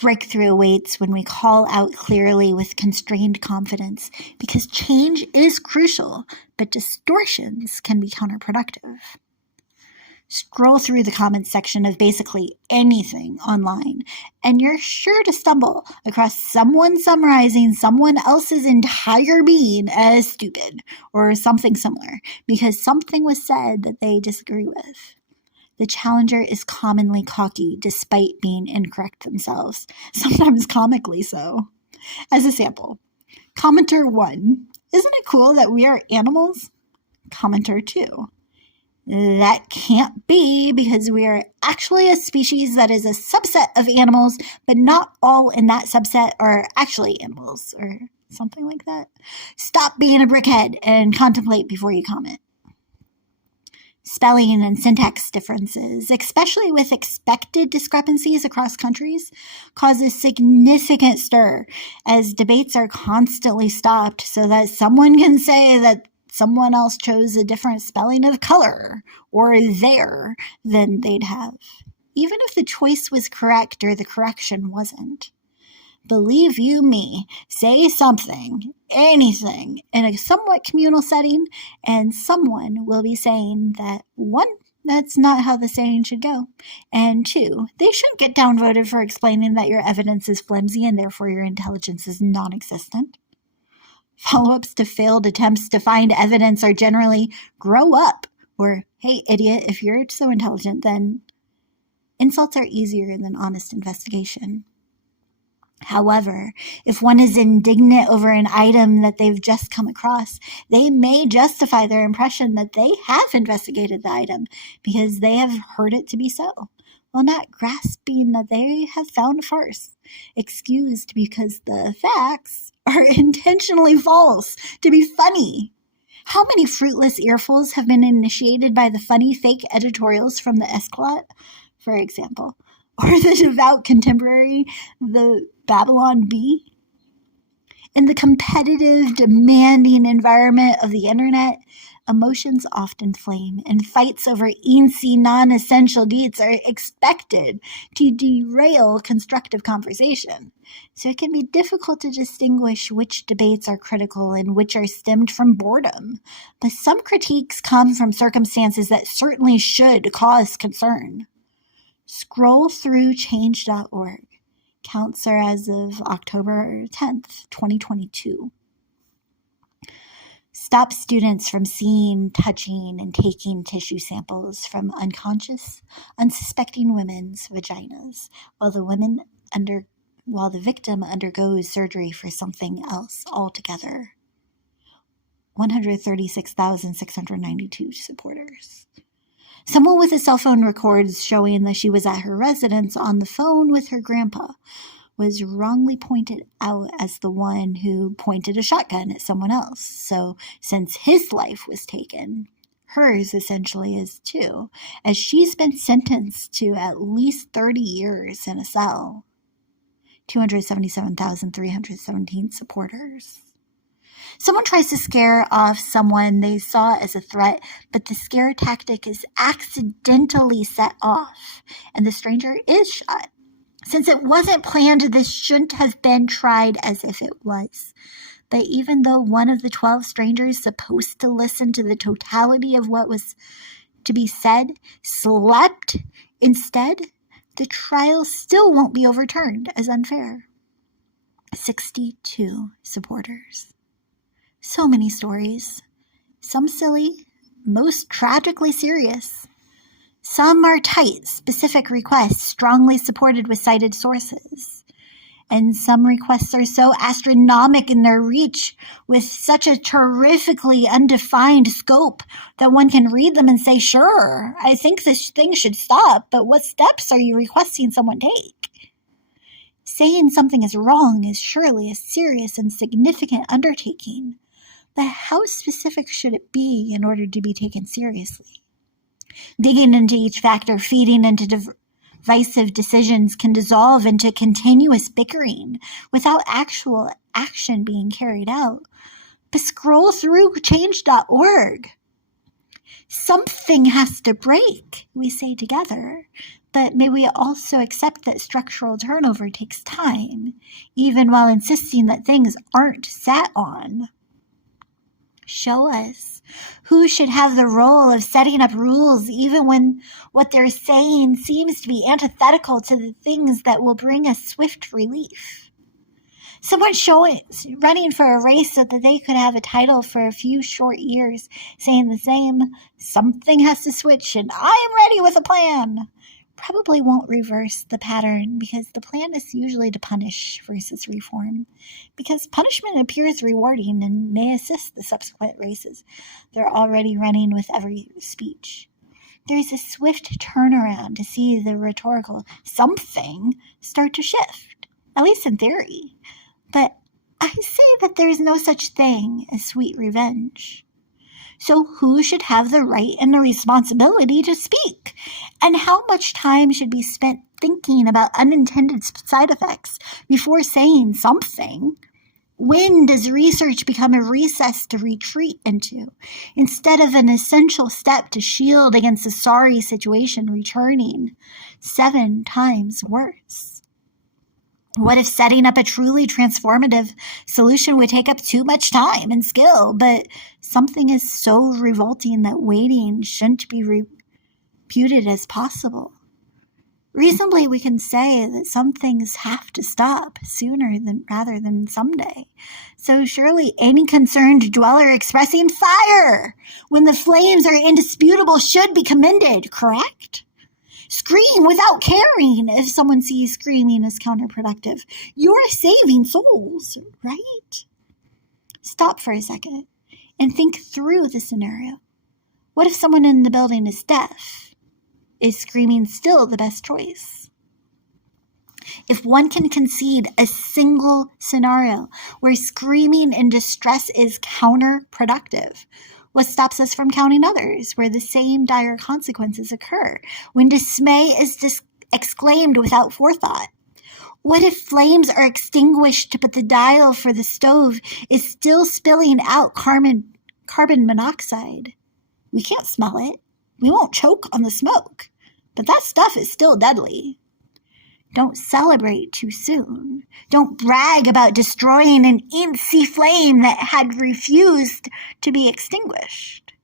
Breakthrough awaits when we call out clearly with constrained confidence, because change is crucial, but distortions can be counterproductive. Scroll through the comments section of basically anything online, and you're sure to stumble across someone summarizing someone else's entire being as stupid or something similar because something was said that they disagree with. The challenger is commonly cocky despite being incorrect themselves, sometimes comically so. As a sample, commenter 1, isn't it cool that we are animals? Commenter 2, that can't be because we are actually a species that is a subset of animals, but not all in that subset are actually animals, or something like that. Stop being a brickhead and contemplate before you comment. Spelling and syntax differences, especially with expected discrepancies across countries, causes significant stir as debates are constantly stopped so that someone can say that someone else chose a different spelling of color or there than they'd have, even if the choice was correct or the correction wasn't. Believe you me, say something, anything, in a somewhat communal setting, and someone will be saying that 1, that's not how the saying should go, and 2, they shouldn't get downvoted for explaining that your evidence is flimsy and therefore your intelligence is non-existent. Follow-ups to failed attempts to find evidence are generally grow up, or hey idiot, if you're so intelligent, then insults are easier than honest investigation. However, if one is indignant over an item that they've just come across, they may justify their impression that they have investigated the item because they have heard it to be so, while not grasping that they have found a farce, excused because the facts are intentionally false to be funny. How many fruitless earfuls have been initiated by the funny fake editorials from the Escalot, for example, or the devout contemporary, the Babylon Bee? In the competitive, demanding environment of the internet, emotions often flame, and fights over eensy, non-essential deeds are expected to derail constructive conversation. So it can be difficult to distinguish which debates are critical and which are stemmed from boredom. But some critiques come from circumstances that certainly should cause concern. Scroll through change.org. Counts are as of October 10th, 2022. Stop students from seeing, touching, and taking tissue samples from unconscious, unsuspecting women's vaginas while the victim undergoes surgery for something else altogether. 136,692 supporters. Someone with a cell phone records showing that she was at her residence on the phone with her grandpa, was wrongly pointed out as the one who pointed a shotgun at someone else. So since his life was taken, hers essentially is too, as she's been sentenced to at least 30 years in a cell. 277,317 supporters. Someone tries to scare off someone they saw as a threat, but the scare tactic is accidentally set off, and the stranger is shot. Since it wasn't planned, this shouldn't have been tried as if it was. But even though one of the 12 strangers supposed to listen to the totality of what was to be said slept instead, the trial still won't be overturned as unfair. 62 supporters. So many stories. Some silly, most tragically serious. Some are tight, specific requests, strongly supported with cited sources. And some requests are so astronomical in their reach, with such a terrifically undefined scope, that one can read them and say, sure, I think this thing should stop, but what steps are you requesting someone take? Saying something is wrong is surely a serious and significant undertaking, but how specific should it be in order to be taken seriously? Digging into each factor, feeding into divisive decisions can dissolve into continuous bickering without actual action being carried out. But scroll through change.org. Something has to break, we say together, But may we also accept that structural turnover takes time, even while insisting that things aren't sat on. Show us who should have the role of setting up rules even when what they're saying seems to be antithetical to the things that will bring us swift relief. Someone running for a race so that they could have a title for a few short years, saying the same, something has to switch and I am ready with a plan, probably won't reverse the pattern because the plan is usually to punish versus reform, because punishment appears rewarding and may assist the subsequent races they're already running with every speech. There's a swift turnaround to see the rhetorical something start to shift, at least in theory. But I say that there's no such thing as sweet revenge. So who should have the right and the responsibility to speak? And how much time should be spent thinking about unintended side effects before saying something? When does research become a recess to retreat into, instead of an essential step to shield against a sorry situation returning 7 times worse? What if setting up a truly transformative solution would take up too much time and skill, but something is so revolting that waiting shouldn't be reputed as possible? Reasonably, we can say that some things have to stop sooner rather than someday. So surely any concerned dweller expressing fire when the flames are indisputable should be commended, correct? Scream without caring if someone sees screaming as counterproductive. You're saving souls, right? Stop for a second and think through the scenario. What if someone in the building is deaf? Is screaming still the best choice? If one can concede a single scenario where screaming in distress is counterproductive, what stops us from counting others where the same dire consequences occur when dismay is exclaimed without forethought? What if flames are extinguished but the dial for the stove is still spilling out carbon monoxide? We can't smell it. We won't choke on the smoke. But that stuff is still deadly. Don't celebrate too soon. Don't brag about destroying an incy flame that had refused to be extinguished.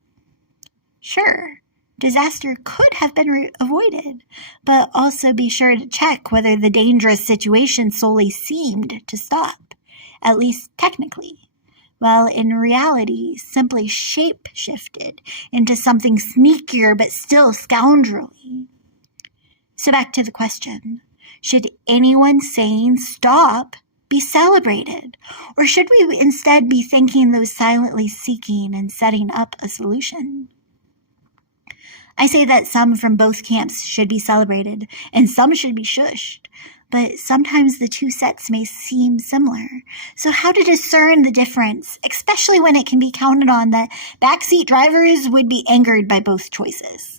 Sure, disaster could have been avoided, but also be sure to check whether the dangerous situation solely seemed to stop, at least technically, while in reality simply shape-shifted into something sneakier but still scoundrelly. So back to the question. Should anyone saying stop be celebrated? Or should we instead be thanking those silently seeking and setting up a solution? I say that some from both camps should be celebrated and some should be shushed, but sometimes the two sets may seem similar. So how to discern the difference, especially when it can be counted on that backseat drivers would be angered by both choices?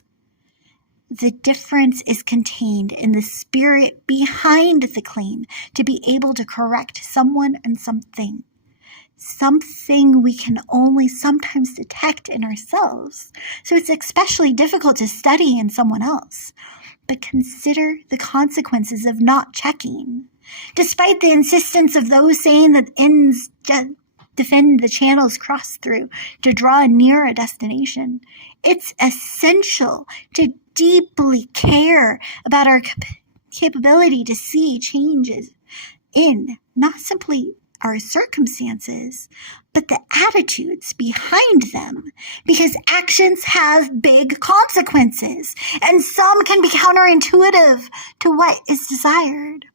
The difference is contained in the spirit behind the claim to be able to correct someone and something. Something we can only sometimes detect in ourselves, so it's especially difficult to study in someone else. But consider the consequences of not checking. Despite the insistence of those saying that ends defend the channels crossed through to draw near a destination, it's essential to deeply care about our capability to see changes in not simply our circumstances, but the attitudes behind them, because actions have big consequences, and some can be counterintuitive to what is desired.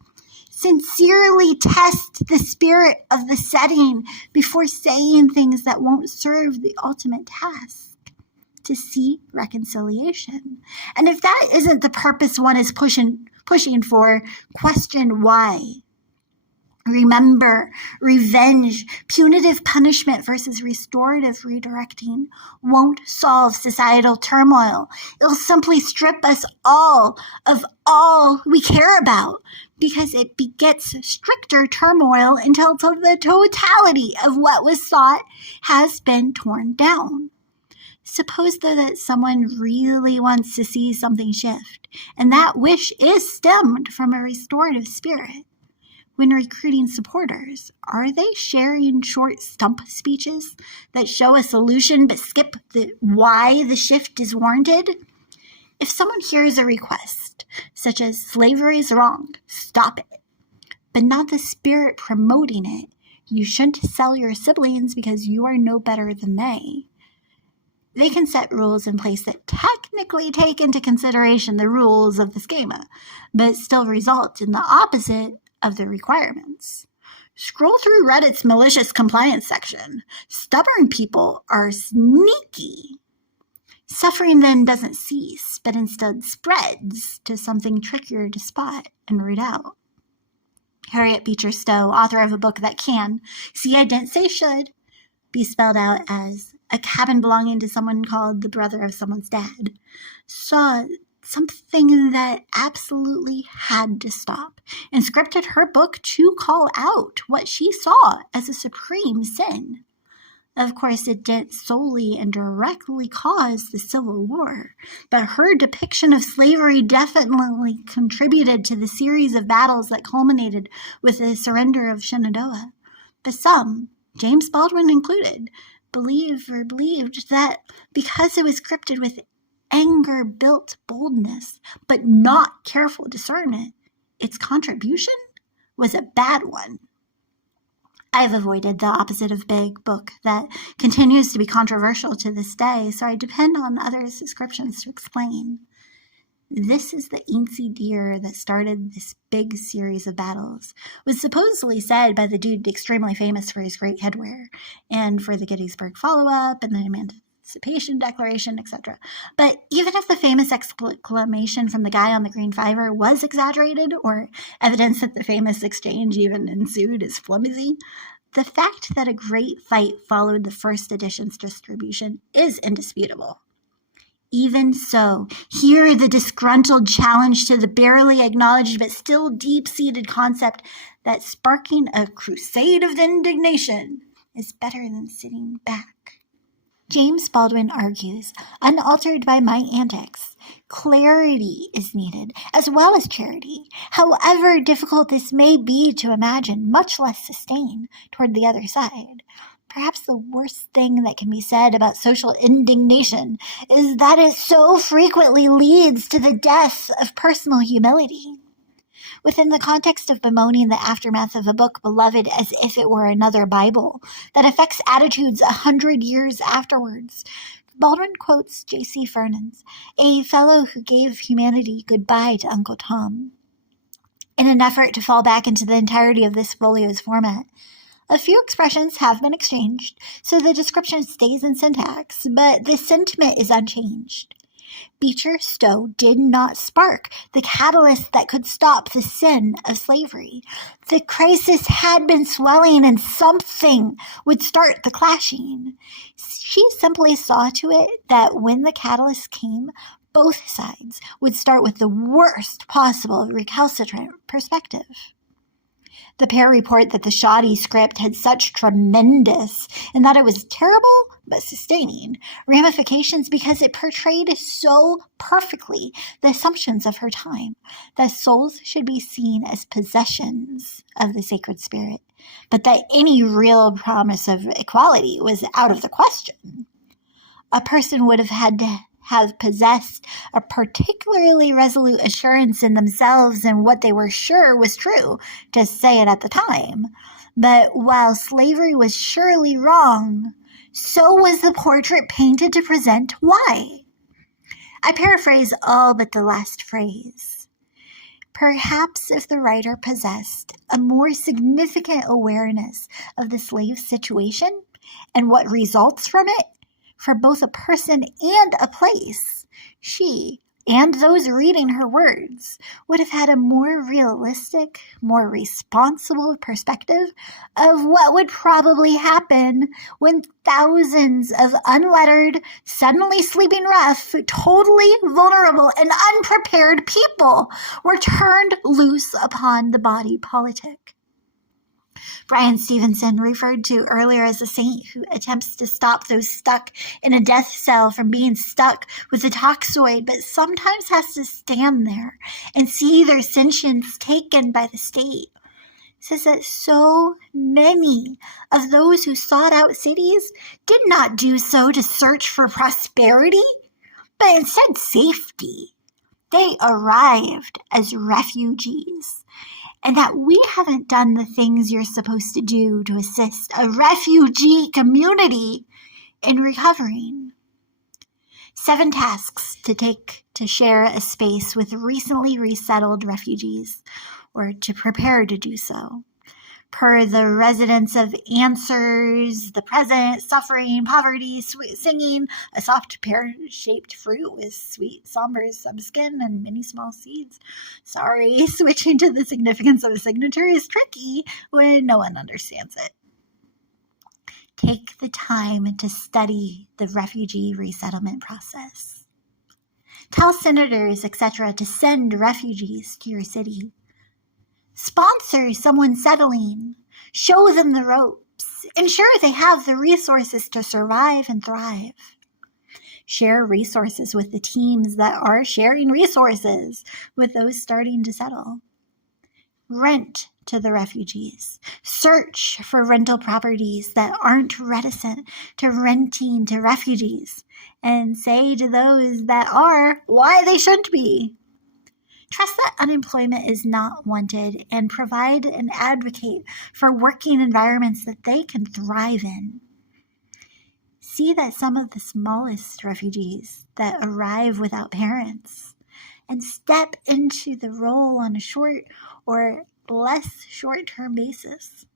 Sincerely test the spirit of the setting before saying things that won't serve the ultimate task, to see reconciliation. And if that isn't the purpose one is pushing for, question why. Remember, revenge, punitive punishment versus restorative redirecting won't solve societal turmoil. It'll simply strip us all of all we care about, because it begets stricter turmoil until the totality of what was sought has been torn down. Suppose, though, that someone really wants to see something shift, and that wish is stemmed from a restorative spirit. When recruiting supporters, are they sharing short stump speeches that show a solution but skip why the shift is warranted? If someone hears a request, such as slavery is wrong, stop it, but not the spirit promoting it, you shouldn't sell your siblings because you are no better than they. They can set rules in place that technically take into consideration the rules of the schema, but still result in the opposite of the requirements. Scroll through Reddit's malicious compliance section. Stubborn people are sneaky. Suffering then doesn't cease, but instead spreads to something trickier to spot and root out. Harriet Beecher Stowe, author of a book that can, see I didn't say should, be spelled out as a cabin belonging to someone called the brother of someone's dad, saw something that absolutely had to stop and scripted her book to call out what she saw as a supreme sin. Of course, it didn't solely and directly cause the Civil War, but her depiction of slavery definitely contributed to the series of battles that culminated with the surrender of Shenandoah. But some, James Baldwin included, believed that because it was scripted with anger-built boldness, but not careful discernment, its contribution was a bad one. I've avoided the opposite of big book that continues to be controversial to this day, so I depend on others' descriptions to explain. This is the antsy deer that started this big series of battles, was supposedly said by the dude extremely famous for his great headwear, and for the Gettysburg follow-up, and the Emancipation Declaration, etc. But even if the famous exclamation from the guy on the green fiver was exaggerated, or evidence that the famous exchange even ensued is flimsy, the fact that a great fight followed the first edition's distribution is indisputable. Even so, here the disgruntled challenge to the barely acknowledged but still deep-seated concept that sparking a crusade of indignation is better than sitting back. James Baldwin argues, unaltered by my antics, clarity is needed, as well as charity, however difficult this may be to imagine, much less sustain, toward the other side. Perhaps the worst thing that can be said about social indignation is that it so frequently leads to the death of personal humility. Within the context of bemoaning the aftermath of a book beloved as if it were another Bible that affects attitudes 100 years afterwards, Baldwin quotes J.C. Fernandes, a fellow who gave humanity goodbye to Uncle Tom. In an effort to fall back into the entirety of this folio's format, a few expressions have been exchanged, so the description stays in syntax, but the sentiment is unchanged. Beecher Stowe did not spark the catalyst that could stop the sin of slavery. The crisis had been swelling and something would start the clashing. She simply saw to it that when the catalyst came, both sides would start with the worst possible recalcitrant perspective. The pair report that the shoddy script had such tremendous, and that it was terrible but sustaining, ramifications because it portrayed so perfectly the assumptions of her time, that souls should be seen as possessions of the sacred spirit, but that any real promise of equality was out of the question. A person would have had to have possessed a particularly resolute assurance in themselves and what they were sure was true to say it at the time. But while slavery was surely wrong, so was the portrait painted to present why. I paraphrase all but the last phrase. Perhaps if the writer possessed a more significant awareness of the slave situation and what results from it, for both a person and a place, she and those reading her words would have had a more realistic, more responsible perspective of what would probably happen when thousands of unlettered, suddenly sleeping rough, totally vulnerable and unprepared people were turned loose upon the body politic. Brian Stevenson, referred to earlier as a saint who attempts to stop those stuck in a death cell from being stuck with the toxoid, but sometimes has to stand there and see their sentience taken by the state, says that so many of those who sought out cities did not do so to search for prosperity, but instead safety. They arrived as refugees, and that we haven't done the things you're supposed to do to assist a refugee community in recovering. 7 tasks to take to share a space with recently resettled refugees, or to prepare to do so. Per the residents of Answers, the Present, Suffering, Poverty, Sweet Singing, a soft pear-shaped fruit with sweet, somber subskin and many small seeds. Sorry, switching to the significance of a signature is tricky when no one understands it. Take the time to study the refugee resettlement process. Tell senators, etc., to send refugees to your city. Sponsor someone settling. Show them the ropes. Ensure they have the resources to survive and thrive. Share resources with the teams that are sharing resources with those starting to settle. Rent to the refugees. Search for rental properties that aren't reticent to renting to refugees, and say to those that are why they shouldn't be. Trust that unemployment is not wanted and provide and advocate for working environments that they can thrive in. See that some of the smallest refugees that arrive without parents and step into the role on a short or less short-term basis.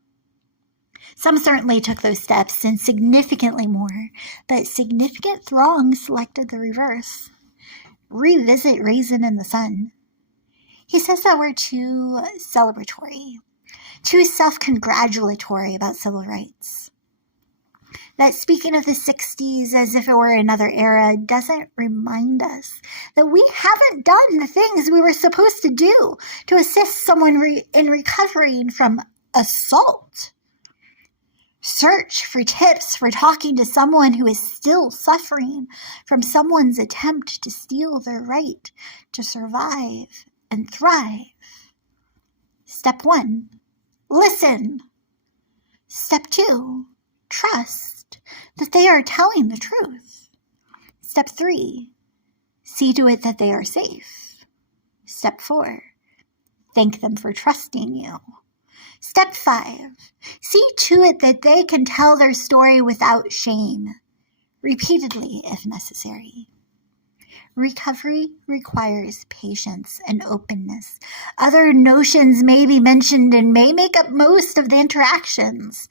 Some certainly took those steps and significantly more, but significant throngs selected the reverse. Revisit Raisin in the Sun. He says that we're too celebratory, too self-congratulatory about civil rights. That speaking of the 60s as if it were another era doesn't remind us that we haven't done the things we were supposed to do to assist someone in recovering from assault. Search for tips for talking to someone who is still suffering from someone's attempt to steal their right to survive and thrive. Step 1, listen. Step 2, trust that they are telling the truth. Step 3, see to it that they are safe. Step 4, thank them for trusting you. Step 5, see to it that they can tell their story without shame, repeatedly if necessary. Recovery requires patience and openness. Other notions may be mentioned and may make up most of the interactions,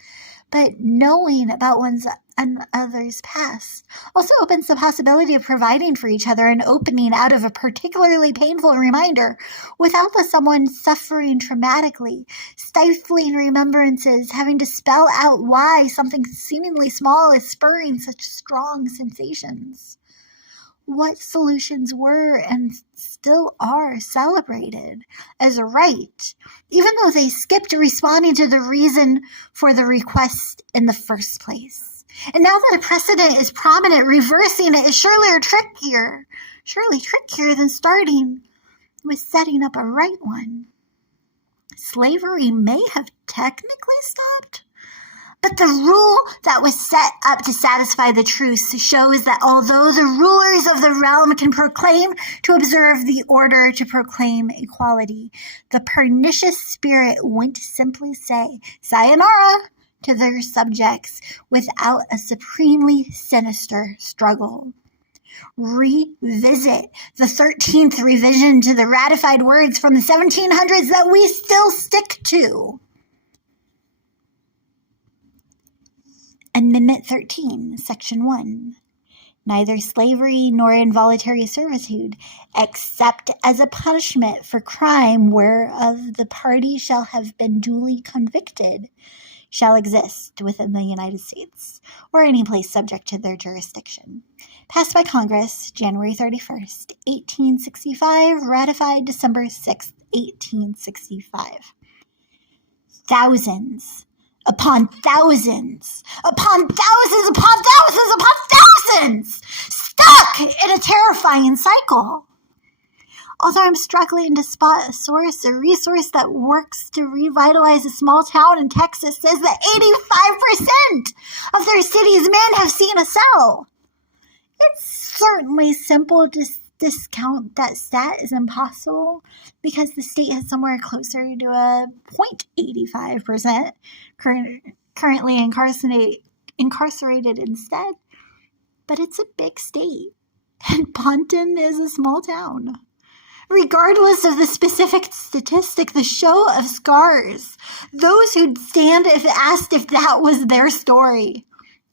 but knowing about one's and others' past also opens the possibility of providing for each other and opening out of a particularly painful reminder without the someone suffering traumatically, stifling remembrances, having to spell out why something seemingly small is spurring such strong sensations. What solutions were and still are celebrated as a right, even though they skipped responding to the reason for the request in the first place. And now that a precedent is prominent, reversing it is surely trickier than starting with setting up a right one. Slavery may have technically stopped, but the rule that was set up to satisfy the truce shows that although the rulers of the realm can proclaim to observe the order to proclaim equality, the pernicious spirit won't simply say sayonara to their subjects without a supremely sinister struggle. Revisit the 13th revision to the ratified words from the 1700s that we still stick to. Amendment 13, Section 1. Neither slavery nor involuntary servitude, except as a punishment for crime whereof the party shall have been duly convicted, shall exist within the United States, or any place subject to their jurisdiction. Passed by Congress, January 31st, 1865, ratified December 6th, 1865. Thousands upon thousands, upon thousands, upon thousands, upon thousands, stuck in a terrifying cycle. Although I'm struggling to spot a resource that works to revitalize a small town in Texas says that 85% of their city's men have seen a cell. It's certainly simple to discount that stat is impossible because the state has somewhere closer to a 0.85% currently incarcerated instead. But it's a big state, and Ponton is a small town. Regardless of the specific statistic, the show of scars, those who'd stand if asked if that was their story,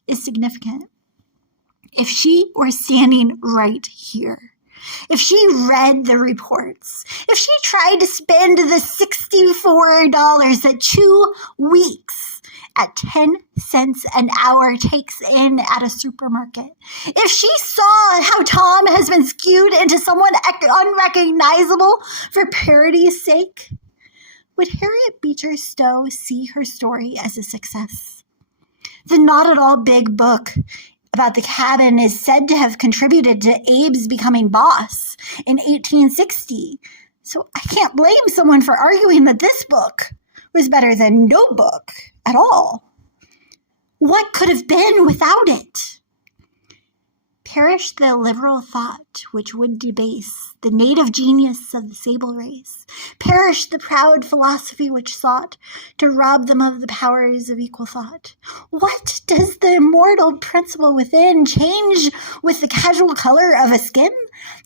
is significant. If she were standing right here, if she read the reports, if she tried to spend the $64 that 2 weeks at 10 cents an hour takes in at a supermarket, if she saw how Tom has been skewed into someone unrecognizable for parity's sake, would Harriet Beecher Stowe see her story as a success? The not at all big book about the cabin is said to have contributed to Abe's becoming boss in 1860, so I can't blame someone for arguing that this book was better than no book at all. What could have been without it? Perish the liberal thought which would debase the native genius of the sable race. Perish the proud philosophy which sought to rob them of the powers of equal thought. What does the immortal principle within change with the casual color of a skin?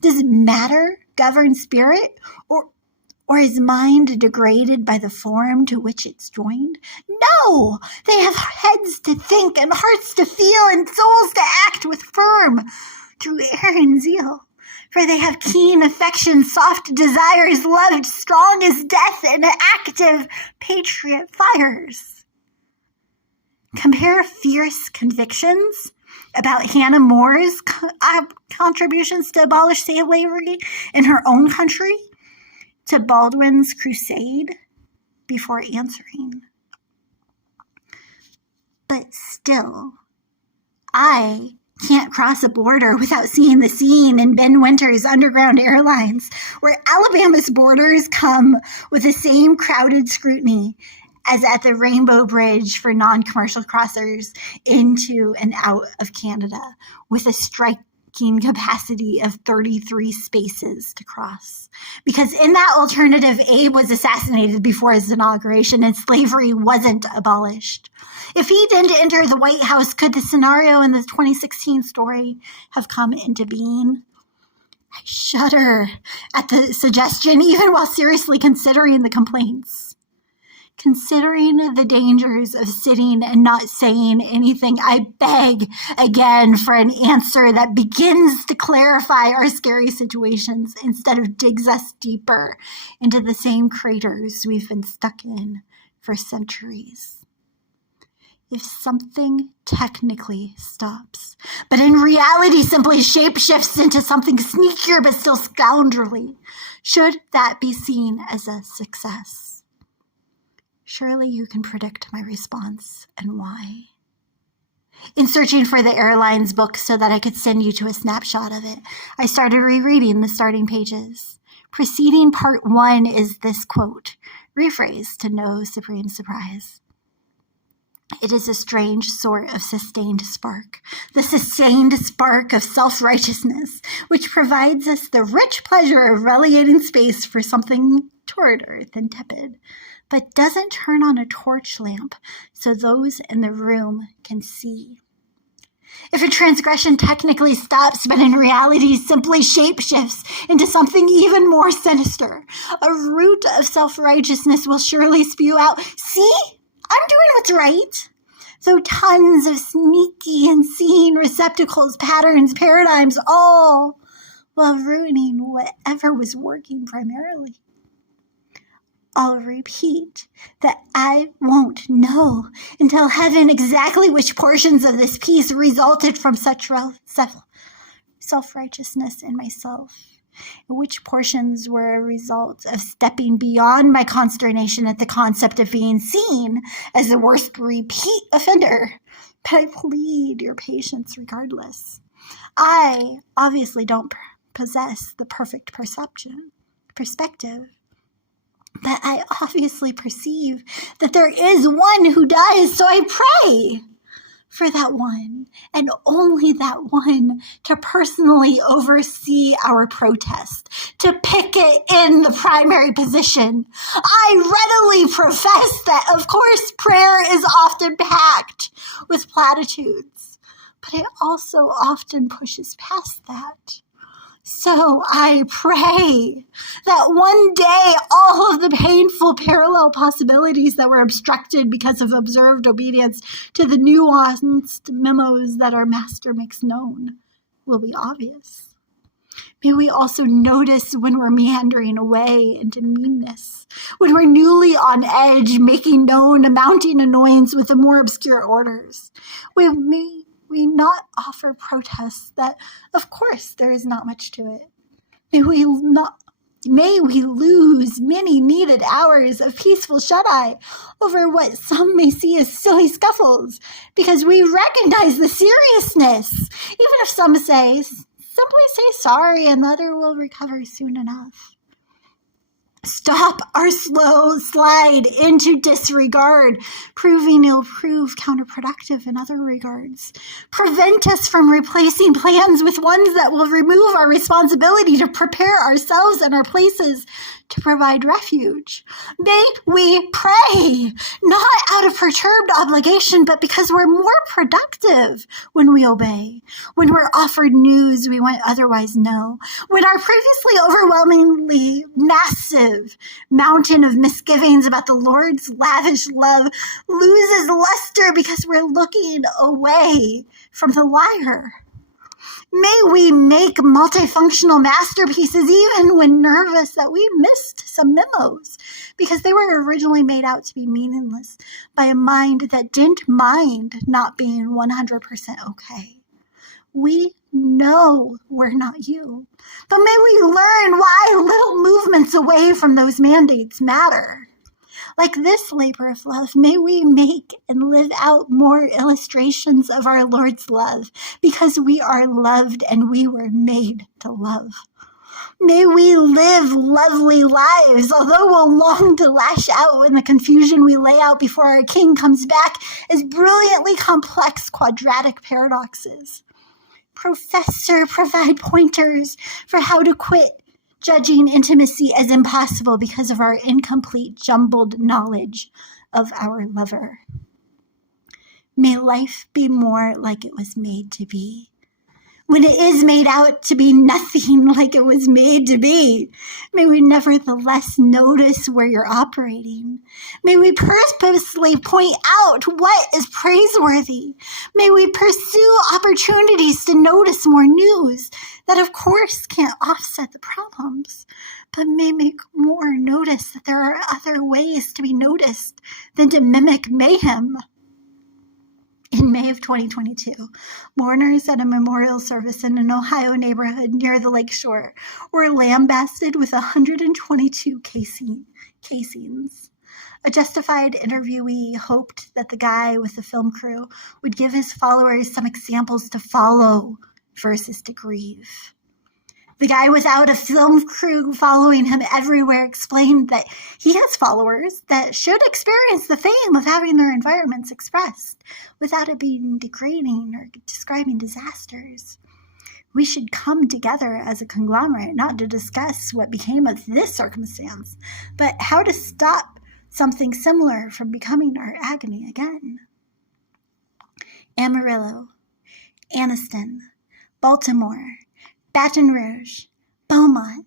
Does matter govern spirit, or is mind degraded by the form to which it's joined? No! They have heads to think and hearts to feel and souls to act with firm, through air and zeal. For they have keen affection, soft desires, loved strong as death, and active patriot fires. Compare fierce convictions about Hannah More's contributions to abolish slavery in her own country to Baldwin's crusade before answering. But still, I can't cross a border without seeing the scene in Ben Winter's Underground Airlines, where Alabama's borders come with the same crowded scrutiny as at the Rainbow Bridge for non-commercial crossers into and out of Canada, with a striking capacity of 33 spaces to cross. Because in that alternative, Abe was assassinated before his inauguration and slavery wasn't abolished. If he didn't enter the White House, could the scenario in the 2016 story have come into being? I shudder at the suggestion, even while seriously considering the complaints. Considering the dangers of sitting and not saying anything, I beg again for an answer that begins to clarify our scary situations instead of digs us deeper into the same craters we've been stuck in for centuries. If something technically stops, but in reality simply shapeshifts into something sneakier but still scoundrelly, should that be seen as a success? Surely you can predict my response and why. In searching for the airlines book so that I could send you to a snapshot of it, I started rereading the starting pages. Preceding part 1 is this quote, rephrased to no supreme surprise. It is a strange sort of sustained spark, the sustained spark of self-righteousness, which provides us the rich pleasure of relegating space for something toward earth and tepid, but doesn't turn on a torch lamp so those in the room can see. If a transgression technically stops, but in reality simply shapeshifts into something even more sinister, a root of self-righteousness will surely spew out, see, I'm doing what's right. Though tons of sneaky and seen receptacles, patterns, paradigms, all while ruining whatever was working primarily. I'll repeat that I won't know until heaven exactly which portions of this piece resulted from such self-righteousness in myself and which portions were a result of stepping beyond my consternation at the concept of being seen as the worst repeat offender. But I plead your patience regardless. I obviously don't possess the perfect perspective, but I obviously perceive that there is one who dies, so I pray for that one, and only that one, to personally oversee our protest, to picket in the primary position. I readily profess that, of course, prayer is often packed with platitudes, but it also often pushes past that. So I pray that one day all of the painful parallel possibilities that were obstructed because of observed obedience to the nuanced memos that our master makes known will be obvious. May we also notice when we're meandering away into meanness, when we're newly on edge, making known a mounting annoyance with the more obscure orders. May we not offer protests that, of course, there is not much to it. May we lose many needed hours of peaceful shut-eye over what some may see as silly scuffles, because we recognize the seriousness, even if some say, simply say sorry and the other will recover soon enough. Stop our slow slide into disregard, proving it'll prove counterproductive in other regards. Prevent us from replacing plans with ones that will remove our responsibility to prepare ourselves and our places to provide refuge. May we pray, not out of perturbed obligation, but because we're more productive when we obey, when we're offered news we wouldn't otherwise know, when our previously overwhelmingly massive mountain of misgivings about the Lord's lavish love loses luster because we're looking away from the liar. May we make multifunctional masterpieces even when nervous that we missed some memos because they were originally made out to be meaningless by a mind that didn't mind not being 100% okay. We know we're not you, but may we learn why little movements away from those mandates matter. Like this labor of love, may we make and live out more illustrations of our Lord's love, because we are loved and we were made to love. May we live lovely lives, although we'll long to lash out when the confusion we lay out before our King comes back as brilliantly complex quadratic paradoxes. Professor, provide pointers for how to quit judging intimacy as impossible because of our incomplete, jumbled knowledge of our lover. May life be more like it was made to be, when it is made out to be nothing like it was made to be. May we nevertheless notice where you're operating. May we purposely point out what is praiseworthy. May we pursue opportunities to notice more news that, of course, can't offset the problems, but may make more notice that there are other ways to be noticed than to mimic mayhem. In May of 2022, mourners at a memorial service in an Ohio neighborhood near the lakeshore were lambasted with 122 casings. A justified interviewee hoped that the guy with the film crew would give his followers some examples to follow versus to grieve. The guy without a film crew following him everywhere explained that he has followers that should experience the fame of having their environments expressed without it being degrading or describing disasters. We should come together as a conglomerate not to discuss what became of this circumstance, but how to stop something similar from becoming our agony again. Amarillo, Anniston, Baltimore, Baton Rouge, Beaumont,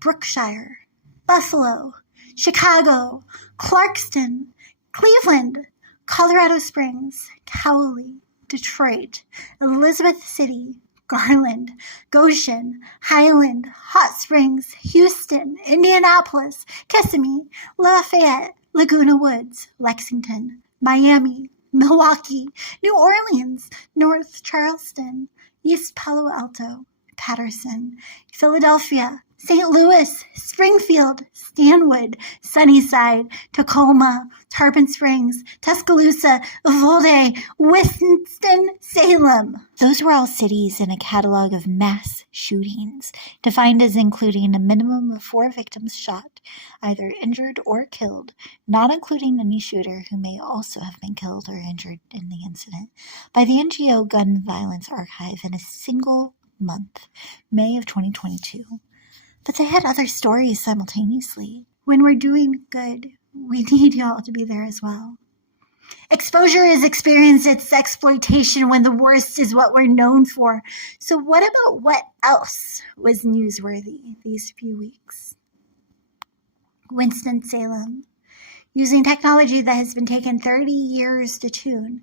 Brookshire, Buffalo, Chicago, Clarkston, Cleveland, Colorado Springs, Cowley, Detroit, Elizabeth City, Garland, Goshen, Highland, Hot Springs, Houston, Indianapolis, Kissimmee, Lafayette, Laguna Woods, Lexington, Miami, Milwaukee, New Orleans, North Charleston, East Palo Alto, Patterson, Philadelphia, St. Louis, Springfield, Stanwood, Sunnyside, Tacoma, Tarpon Springs, Tuscaloosa, Uvalde, Winston-Salem. Those were all cities in a catalog of mass shootings, defined as including a minimum of 4 victims shot, either injured or killed, not including any shooter who may also have been killed or injured in the incident, by the NGO Gun Violence Archive in a single month, May of 2022. But they had other stories simultaneously. When we're doing good, we need y'all to be there as well. Exposure is experience, it's exploitation when the worst is what we're known for. So what about what else was newsworthy these few weeks? Winston-Salem. Using technology that has been taken 30 years to tune,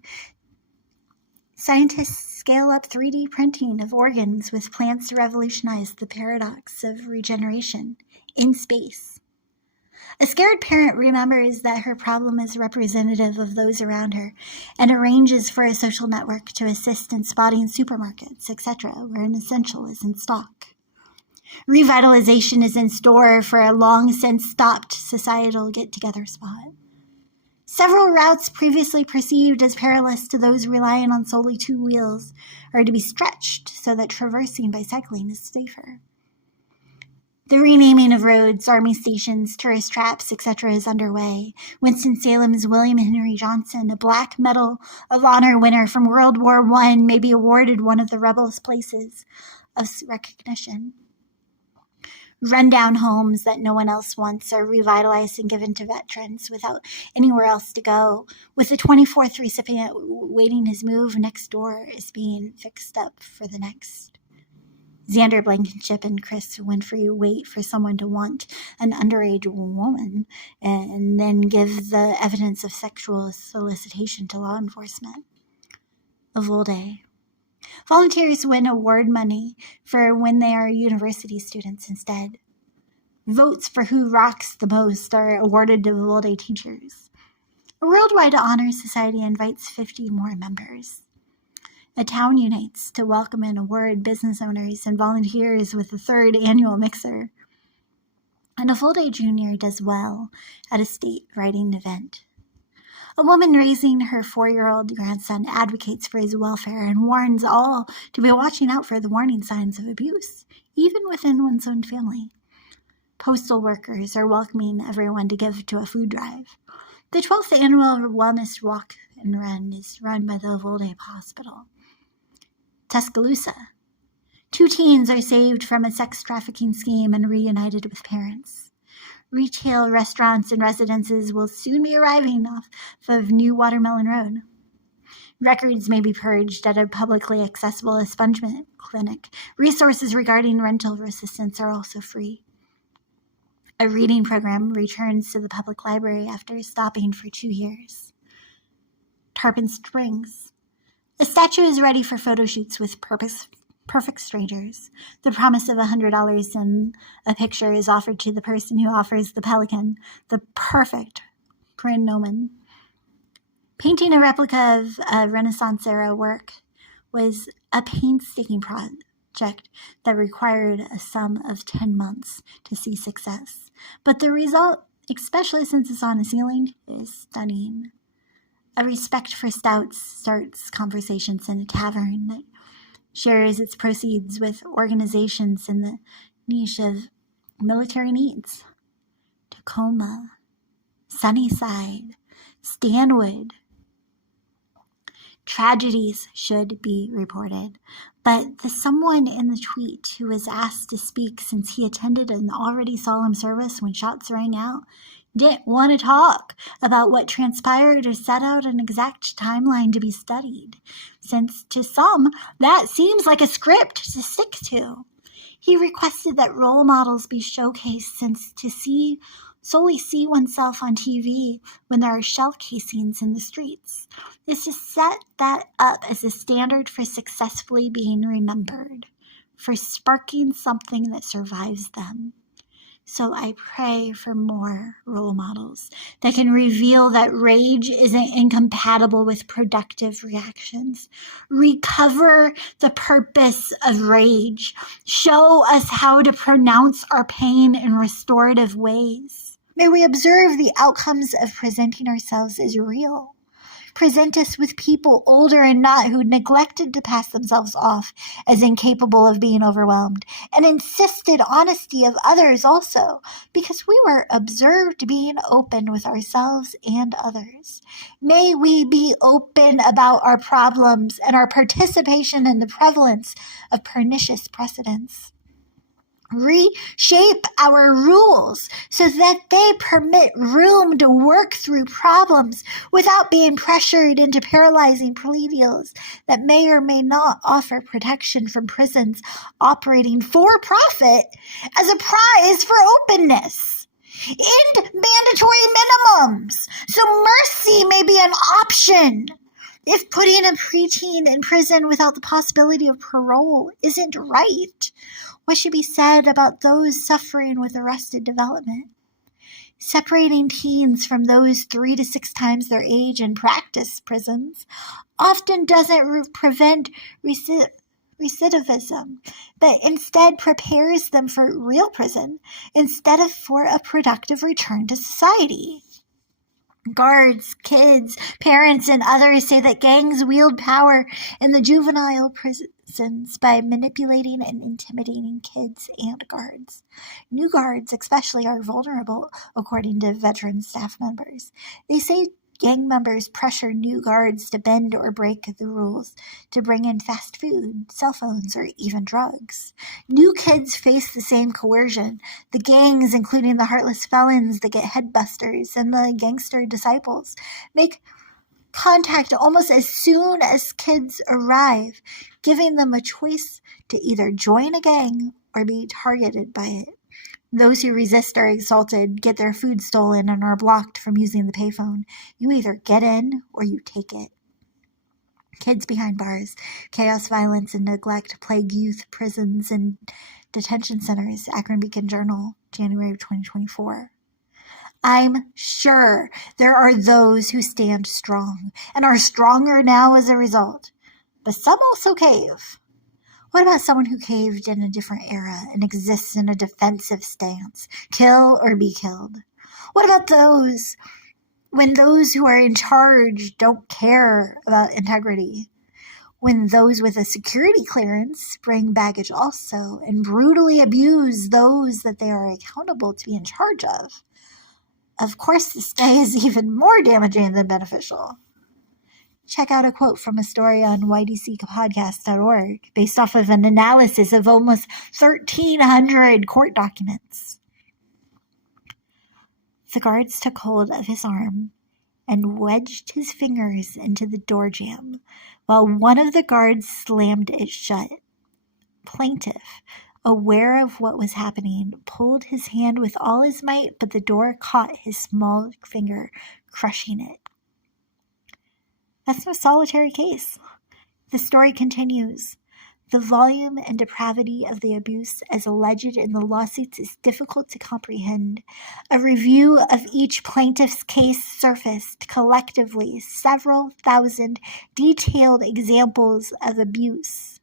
scientists scale up 3D printing of organs with plants to revolutionize the paradox of regeneration in space. A scared parent remembers that her problem is representative of those around her and arranges for a social network to assist in spotting supermarkets, etc., where an essential is in stock. Revitalization is in store for a long since stopped societal get-together spot. Several routes previously perceived as perilous to those relying on solely 2 wheels are to be stretched so that traversing by cycling is safer. The renaming of roads, army stations, tourist traps, etc. is underway. Winston-Salem's William Henry Johnson, a Black Medal of Honor winner from World War I, may be awarded one of the rebels' places of recognition. Rundown homes that no one else wants are revitalized and given to veterans without anywhere else to go, with the 24th recipient waiting his move next door is being fixed up for the next. Xander Blankenship and Chris Winfrey wait for someone to want an underage woman and then give the evidence of sexual solicitation to law enforcement. Uvalde. Volunteers win award money for when they are university students instead. Votes for who rocks the most are awarded to Uvalde teachers. A worldwide honor society invites 50 more members. A town unites to welcome and award business owners and volunteers with the 3rd annual mixer. And Uvalde Jr. does well at a state writing event. A woman raising her 4-year-old grandson advocates for his welfare and warns all to be watching out for the warning signs of abuse, even within one's own family. Postal workers are welcoming everyone to give to a food drive. The 12th annual Wellness Walk and Run is run by the Uvalde Hospital. Tuscaloosa. 2 teens are saved from a sex trafficking scheme and reunited with parents. Retail, restaurants, and residences will soon be arriving off of New Watermelon Road. Records may be purged at a publicly accessible expungement clinic. Resources regarding rental assistance are also free. A reading program returns to the public library after stopping for 2 years. Tarpon Springs. A statue is ready for photo shoots with perfect strangers. The promise of $100 in a picture is offered to the person who offers the pelican, the perfect pronomen. Painting a replica of a Renaissance-era work was a painstaking project that required a sum of 10 months to see success. But the result, especially since it's on a ceiling, is stunning. A respect for stouts starts conversations in a tavern that shares its proceeds with organizations in the niche of military needs. Tacoma, Sunnyside, Stanwood. Tragedies should be reported, but the someone in the tweet who was asked to speak since he attended an already solemn service when shots rang out didn't want to talk about what transpired or set out an exact timeline to be studied, since to some that seems like a script to stick to. He requested that role models be showcased, since to solely see oneself on TV when there are shell casings in the streets is to set that up as a standard for successfully being remembered, for sparking something that survives them. So I pray for more role models that can reveal that rage isn't incompatible with productive reactions. Recover the purpose of rage. Show us how to pronounce our pain in restorative ways. May we observe the outcomes of presenting ourselves as real. Present us with people older and not who neglected to pass themselves off as incapable of being overwhelmed, and insisted honesty of others also, because we were observed being open with ourselves and others. May we be open about our problems and our participation in the prevalence of pernicious precedents. Reshape our rules so that they permit room to work through problems without being pressured into paralyzing plea deals that may or may not offer protection from prisons operating for profit as a prize for openness. End mandatory minimums so mercy may be an option. If putting a preteen in prison without the possibility of parole isn't right, what should be said about those suffering with arrested development? Separating teens from those 3 to 6 times their age in practice prisons often doesn't prevent recidivism, but instead prepares them for real prison instead of for a productive return to society. Guards, kids, parents, and others say that gangs wield power in the juvenile prisons by manipulating and intimidating kids and guards. New guards especially are vulnerable, according to veteran staff members. They say gang members pressure new guards to bend or break the rules to bring in fast food, cell phones, or even drugs. New kids face the same coercion. The gangs, including the heartless felons, the headbusters, and the gangster disciples, make contact almost as soon as kids arrive, giving them a choice to either join a gang or be targeted by it. Those who resist are assaulted, get their food stolen, and are blocked from using the payphone. You either get in or you take it. Kids behind bars, chaos, violence, and neglect plague youth prisons and detention centers. Akron Beacon Journal, January of 2024. I'm sure there are those who stand strong and are stronger now as a result, but some also cave. What about someone who caved in a different era and exists in a defensive stance? Kill or be killed. What about those when those who are in charge don't care about integrity? When those with a security clearance bring baggage also and brutally abuse those that they are accountable to be in charge of? Of course, this day is even more damaging than beneficial. Check out a quote from a story on ydcpodcast.org based off of an analysis of almost 1,300 court documents. The guards took hold of his arm and wedged his fingers into the door jamb, while one of the guards slammed it shut. Plaintiff, aware of what was happening, pulled his hand with all his might, but the door caught his small finger, crushing it. That's no solitary case. The story continues. The volume and depravity of the abuse as alleged in the lawsuits is difficult to comprehend. A review of each plaintiff's case surfaced collectively several thousand detailed examples of abuse.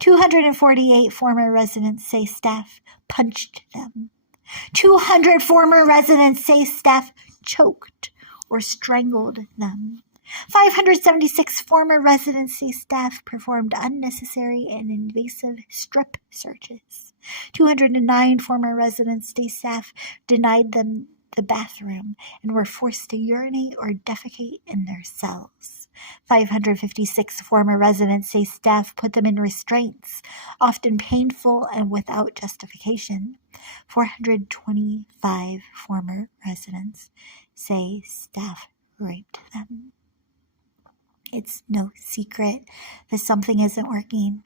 248 former residents say staff punched them. 200 former residents say staff choked or strangled them. 576 former residency staff performed unnecessary and invasive strip searches. 209 former residency staff denied them the bathroom and were forced to urinate or defecate in their cells. 556 former residency staff put them in restraints, often painful and without justification. 425 former residents say staff raped them. It's no secret that something isn't working.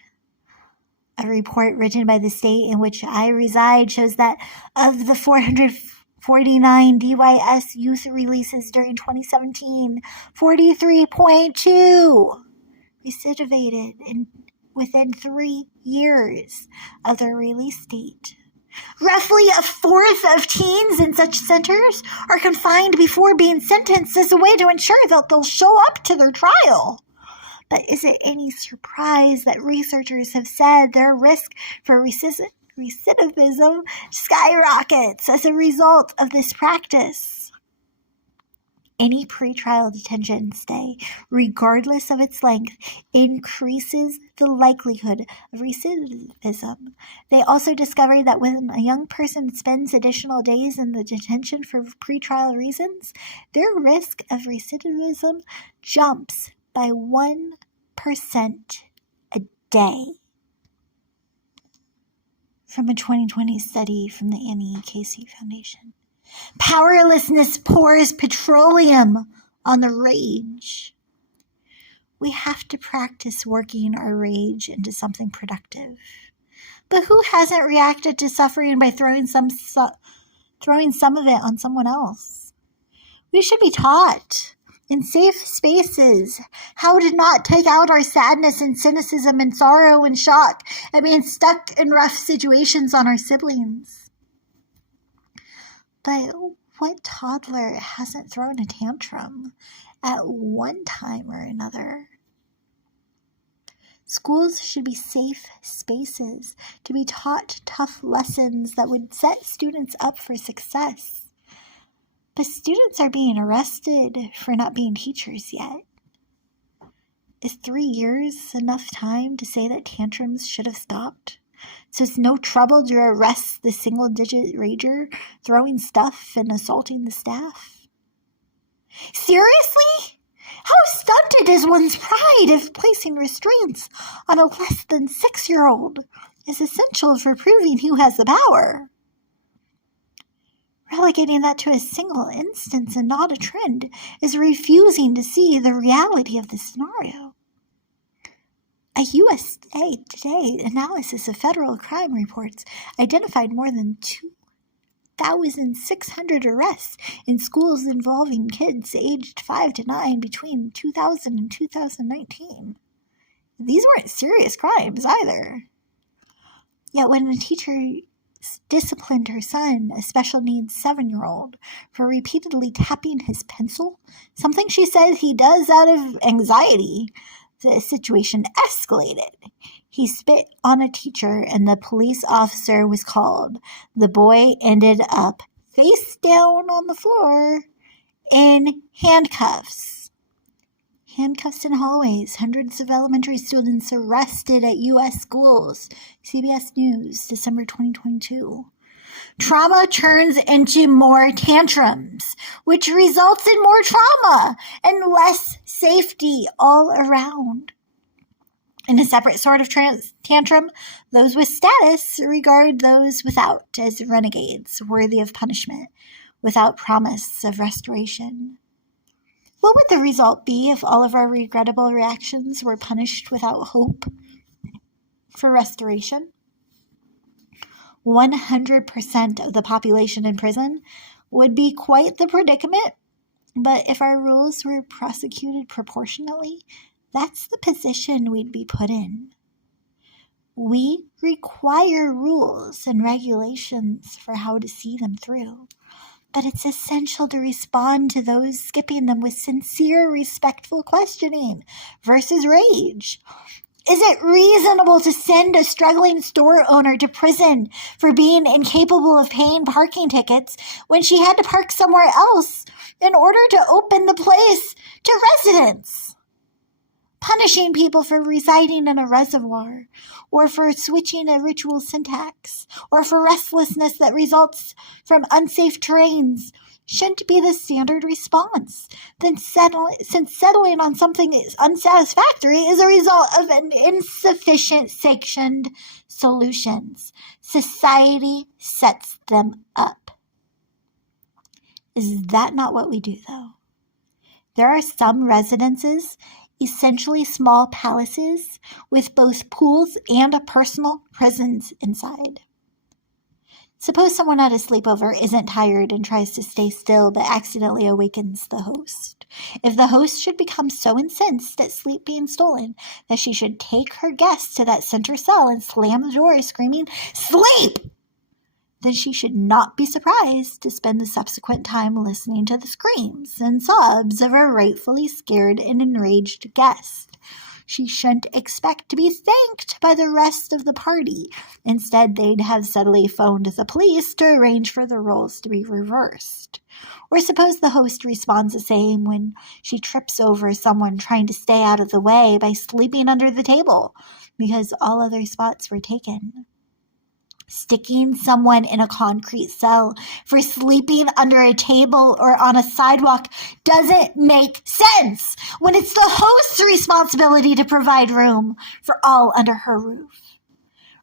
A report written by the state in which I reside shows that of the 449 DYS youth releases during 2017, 43.2 recidivated within 3 years of their release date. Roughly a fourth of teens in such centers are confined before being sentenced as a way to ensure that they'll show up to their trial. But is it any surprise that researchers have said their risk for recidivism skyrockets as a result of this practice? Any pretrial detention stay, regardless of its length, increases the likelihood of recidivism. They also discovered that when a young person spends additional days in the detention for pretrial reasons, their risk of recidivism jumps by 1% a day. From a 2020 study from the Annie Casey Foundation. Powerlessness pours petroleum on the rage. We have to practice working our rage into something productive. But who hasn't reacted to suffering by throwing some of it on someone else? We should be taught in safe spaces how to not take out our sadness and cynicism and sorrow and shock at being stuck in rough situations on our siblings. But what toddler hasn't thrown a tantrum at one time or another? Schools should be safe spaces to be taught tough lessons that would set students up for success. But students are being arrested for not being teachers yet. Is 3 years enough time to say that tantrums should have stopped? So it's no trouble to arrest the single-digit rager throwing stuff and assaulting the staff? Seriously? How stunted is one's pride if placing restraints on a less than 6-year-old is essential for proving who has the power? Relegating that to a single instance and not a trend is refusing to see the reality of the scenario. A USA Today analysis of federal crime reports identified more than 2,600 arrests in schools involving kids aged 5 to 9 between 2000 and 2019. These weren't serious crimes either. Yet when a teacher disciplined her son, a special needs 7-year-old, for repeatedly tapping his pencil, something she said he does out of anxiety, the situation escalated. He spit on a teacher and the police officer was called. The boy ended up face down on the floor in handcuffs. Handcuffs in hallways. Hundreds of elementary students arrested at U.S. schools. CBS News, December 2022. Trauma turns into more tantrums, which results in more trauma and less safety all around. In a separate sort of tantrum, those with status regard those without as renegades, worthy of punishment, without promise of restoration. What would the result be if all of our regrettable reactions were punished without hope for restoration? 100% of the population in prison would be quite the predicament, but if our rules were prosecuted proportionately, that's the position we'd be put in. We require rules and regulations for how to see them through, but it's essential to respond to those skipping them with sincere, respectful questioning versus rage. Is it reasonable to send a struggling store owner to prison for being incapable of paying parking tickets when she had to park somewhere else in order to open the place to residents? Punishing people for residing in a reservoir, or for switching a ritual syntax, or for restlessness that results from unsafe terrains shouldn't be the standard response. Since settling on something is unsatisfactory is a result of an insufficient sanctioned solutions. Society sets them up. Is that not what we do, though? There are some residences, essentially small palaces, with both pools and personal prisons inside. Suppose someone at a sleepover isn't tired and tries to stay still but accidentally awakens the host. If the host should become so incensed at sleep being stolen that she should take her guests to that center cell and slam the door screaming, "Sleep!" then she should not be surprised to spend the subsequent time listening to the screams and sobs of her rightfully scared and enraged guest. She shouldn't expect to be thanked by the rest of the party. Instead, they'd have suddenly phoned the police to arrange for the roles to be reversed. Or suppose the host responds the same when she trips over someone trying to stay out of the way by sleeping under the table because all other spots were taken. Sticking someone in a concrete cell for sleeping under a table or on a sidewalk doesn't make sense when it's the host's responsibility to provide room for all under her roof.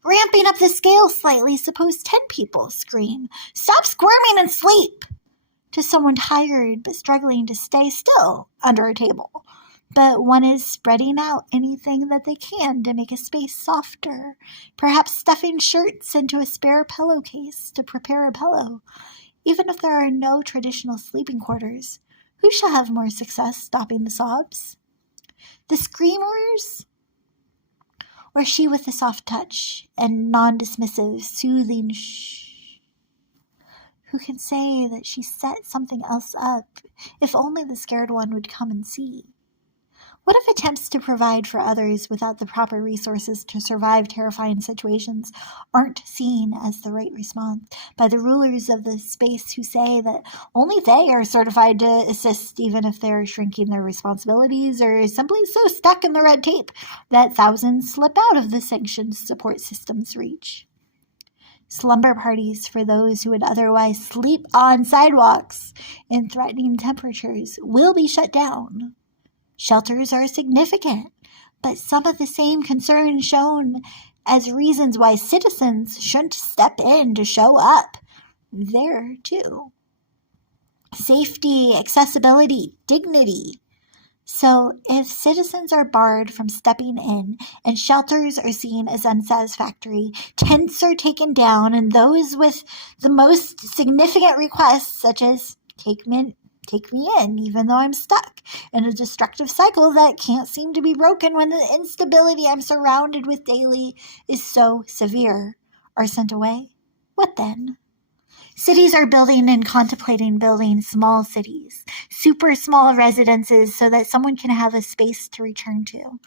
Ramping up the scale slightly, suppose 10 people scream, "Stop squirming and sleep!" to someone tired but struggling to stay still under a table. But one is spreading out anything that they can to make a space softer, perhaps stuffing shirts into a spare pillowcase to prepare a pillow. Even if there are no traditional sleeping quarters, who shall have more success stopping the sobs? The screamers, or she with the soft touch and non-dismissive, soothing shh, who can say that she set something else up if only the scared one would come and see? What if attempts to provide for others without the proper resources to survive terrifying situations aren't seen as the right response by the rulers of the space who say that only they are certified to assist even if they're shrinking their responsibilities or simply so stuck in the red tape that thousands slip out of the sanctioned support system's reach? Slumber parties for those who would otherwise sleep on sidewalks in threatening temperatures will be shut down. Shelters are significant, but some of the same concerns shown as reasons why citizens shouldn't step in to show up there too. Safety, accessibility, dignity. So if citizens are barred from stepping in and shelters are seen as unsatisfactory, tents are taken down, and those with the most significant requests, such as take me in, even though I'm stuck in a destructive cycle that can't seem to be broken when the instability I'm surrounded with daily is so severe, are sent away. What then? Cities are building and contemplating building small cities, super small residences so that someone can have a space to return to.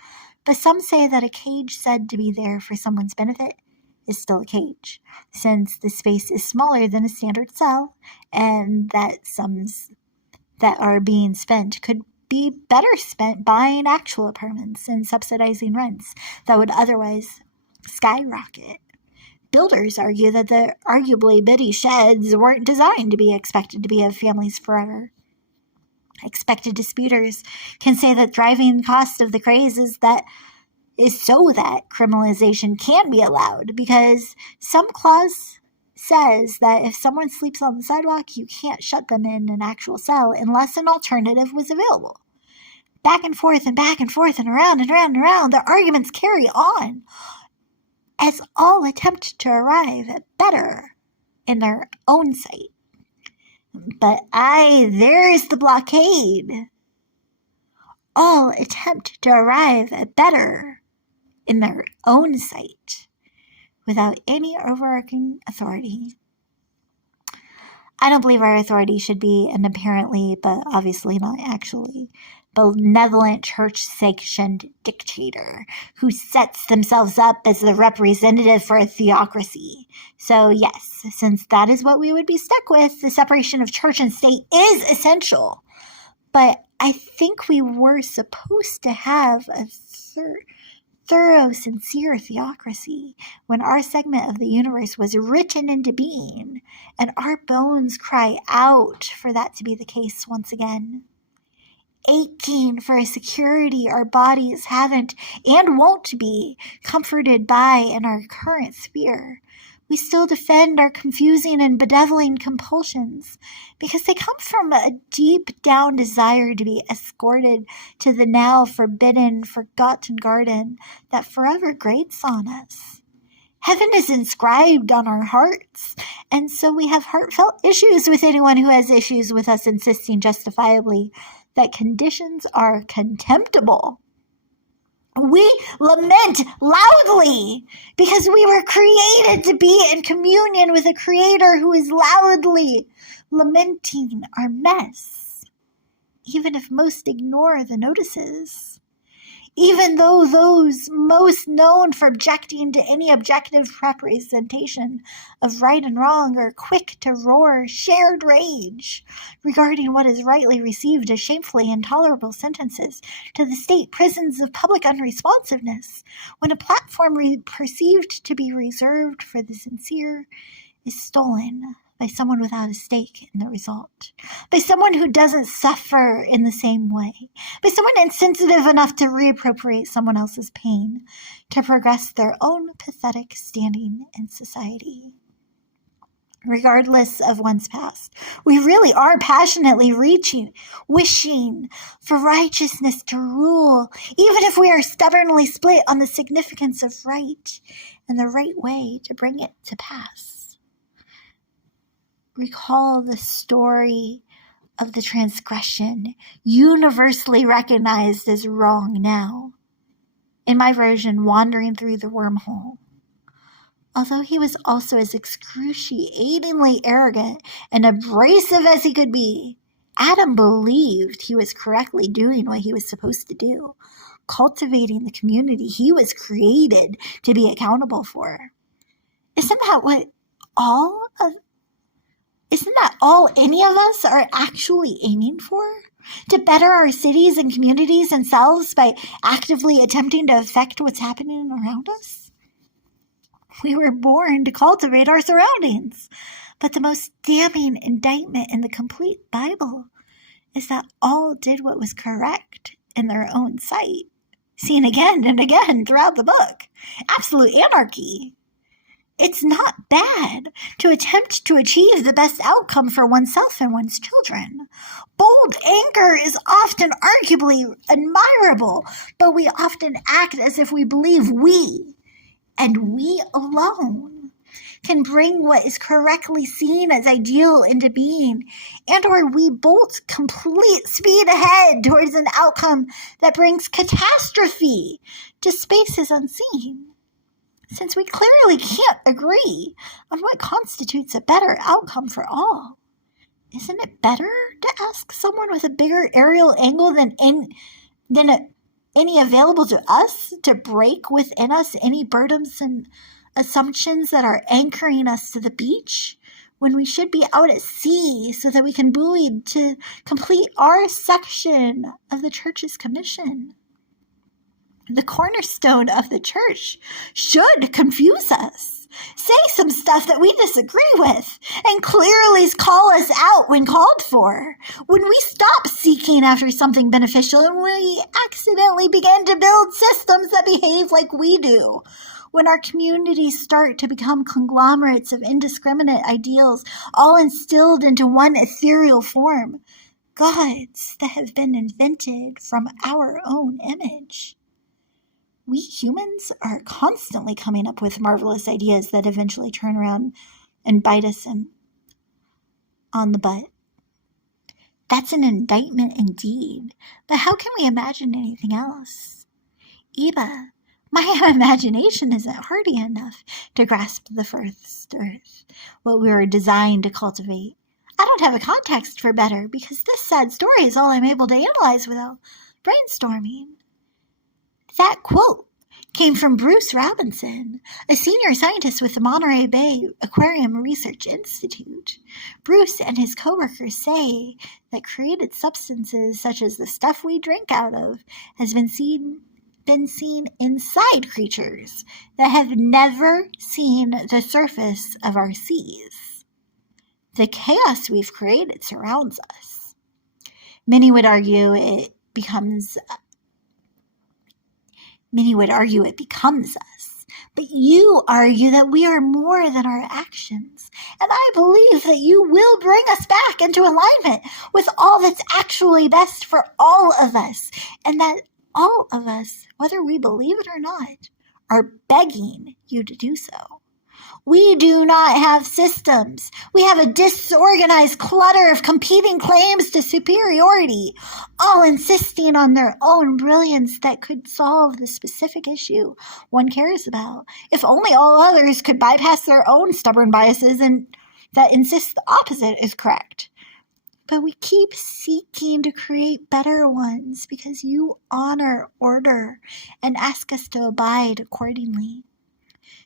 But some say that a cage said to be there for someone's benefit is still a cage, since the space is smaller than a standard cell, and that sums that are being spent could be better spent buying actual apartments and subsidizing rents that would otherwise skyrocket. Builders argue that the arguably bitty sheds weren't designed to be expected to be of families forever. Expected disputers can say that driving cost of the craze is so that criminalization can be allowed, because some clause says that if someone sleeps on the sidewalk, you can't shut them in an actual cell unless an alternative was available. Back and forth and back and forth and around and around and around, the arguments carry on as all attempt to arrive at better in their own sight. But there's the blockade. All attempt to arrive at better in their own sight, without any overarching authority. I don't believe our authority should be an apparently, but obviously not actually, benevolent church-sanctioned dictator who sets themselves up as the representative for a theocracy. So yes, since that is what we would be stuck with, the separation of church and state is essential. But I think we were supposed to have a thorough, sincere theocracy when our segment of the universe was written into being, and our bones cry out for that to be the case once again. Aching for a security our bodies haven't and won't be comforted by in our current sphere, we still defend our confusing and bedeviling compulsions because they come from a deep down desire to be escorted to the now forbidden, forgotten garden that forever grates on us. Heaven is inscribed on our hearts, and so we have heartfelt issues with anyone who has issues with us insisting justifiably that conditions are contemptible We lament loudly because we were created to be in communion with a creator who is loudly lamenting our mess, even if most ignore the notices. Even though those most known for objecting to any objective representation of right and wrong are quick to roar shared rage regarding what is rightly received as shamefully intolerable sentences to the state prisons of public unresponsiveness, when a platform perceived to be reserved for the sincere is stolen by someone without a stake in the result, by someone who doesn't suffer in the same way, by someone insensitive enough to reappropriate someone else's pain to progress their own pathetic standing in society. Regardless of one's past, we really are passionately wishing for righteousness to rule, even if we are stubbornly split on the significance of right and the right way to bring it to pass. Recall the story of the transgression universally recognized as wrong now. In my version, wandering through the wormhole. Although he was also as excruciatingly arrogant and abrasive as he could be, Adam believed he was correctly doing what he was supposed to do, cultivating the community he was created to be accountable for. Isn't that all any of us are actually aiming for? To better our cities and communities and selves by actively attempting to affect what's happening around us? We were born to cultivate our surroundings. But the most damning indictment in the complete Bible is that all did what was correct in their own sight, seen again and again throughout the book. Absolute anarchy. It's not bad to attempt to achieve the best outcome for oneself and one's children. Bold anger is often arguably admirable, but we often act as if we believe we, and we alone, can bring what is correctly seen as ideal into being, and or we bolt complete speed ahead towards an outcome that brings catastrophe to spaces unseen. Since we clearly can't agree on what constitutes a better outcome for all, isn't it better to ask someone with a bigger aerial angle than any available to us to break within us any burdens and assumptions that are anchoring us to the beach when we should be out at sea so that we can buoy to complete our section of the church's commission? The cornerstone of the church should confuse us, say some stuff that we disagree with, and clearly call us out when called for. When we stop seeking after something beneficial and we accidentally begin to build systems that behave like we do. When our communities start to become conglomerates of indiscriminate ideals, all instilled into one ethereal form, gods that have been invented from our own image. We humans are constantly coming up with marvelous ideas that eventually turn around and bite us on the butt. That's an indictment indeed, but how can we imagine anything else? Eva, my imagination isn't hardy enough to grasp the first earth, what we were designed to cultivate. I don't have a context for better because this sad story is all I'm able to analyze without brainstorming. That quote came from Bruce Robinson, a senior scientist with the Monterey Bay Aquarium Research Institute. Bruce and his coworkers say that created substances such as the stuff we drink out of has been seen inside creatures that have never seen the surface of our seas. The chaos we've created surrounds us. Many would argue it becomes us. But you argue that we are more than our actions. And I believe that you will bring us back into alignment with all that's actually best for all of us. And that all of us, whether we believe it or not, are begging you to do so. We do not have systems. We have a disorganized clutter of competing claims to superiority, all insisting on their own brilliance that could solve the specific issue one cares about, if only all others could bypass their own stubborn biases and that insist the opposite is correct. But we keep seeking to create better ones because you honor order and ask us to abide accordingly.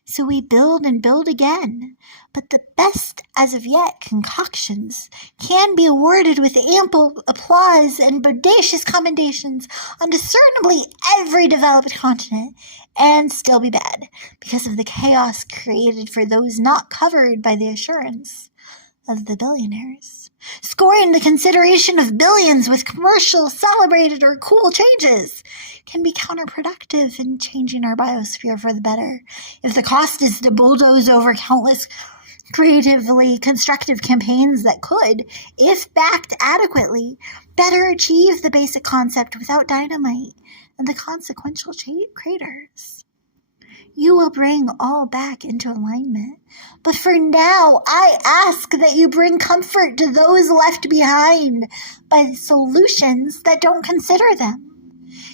So we build and build again, but the best as of yet concoctions can be awarded with ample applause and bodacious commendations on discernibly every developed continent, and still be bad because of the chaos created for those not covered by the assurance of the billionaires, scoring the consideration of billions with commercial, celebrated, or cool changes can be counterproductive in changing our biosphere for the better. If the cost is to bulldoze over countless creatively constructive campaigns that could, if backed adequately, better achieve the basic concept without dynamite and the consequential craters, you will bring all back into alignment. But for now, I ask that you bring comfort to those left behind by solutions that don't consider them.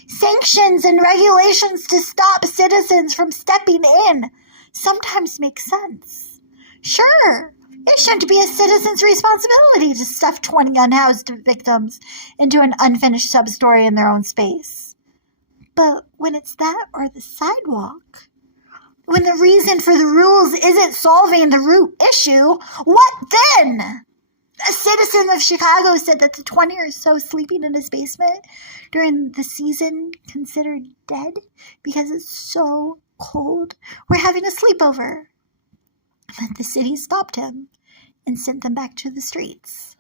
Sanctions and regulations to stop citizens from stepping in sometimes make sense. Sure, it shouldn't be a citizen's responsibility to stuff 20 unhoused victims into an unfinished sub-story in their own space. But when it's that or the sidewalk, when the reason for the rules isn't solving the root issue, what then? A citizen of Chicago said that the 20 or so sleeping in his basement during the season considered dead because it's so cold were having a sleepover. But the city stopped him and sent them back to the streets.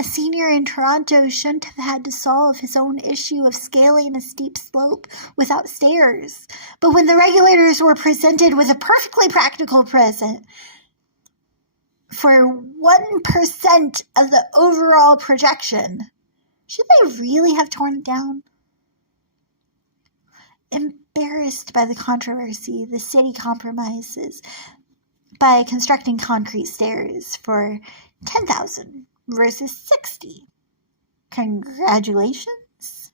A senior in Toronto shouldn't have had to solve his own issue of scaling a steep slope without stairs. But when the regulators were presented with a perfectly practical present for 1% of the overall projection, should they really have torn it down? Embarrassed by the controversy, the city compromises by constructing concrete stairs for $10,000 versus $60,000. Congratulations.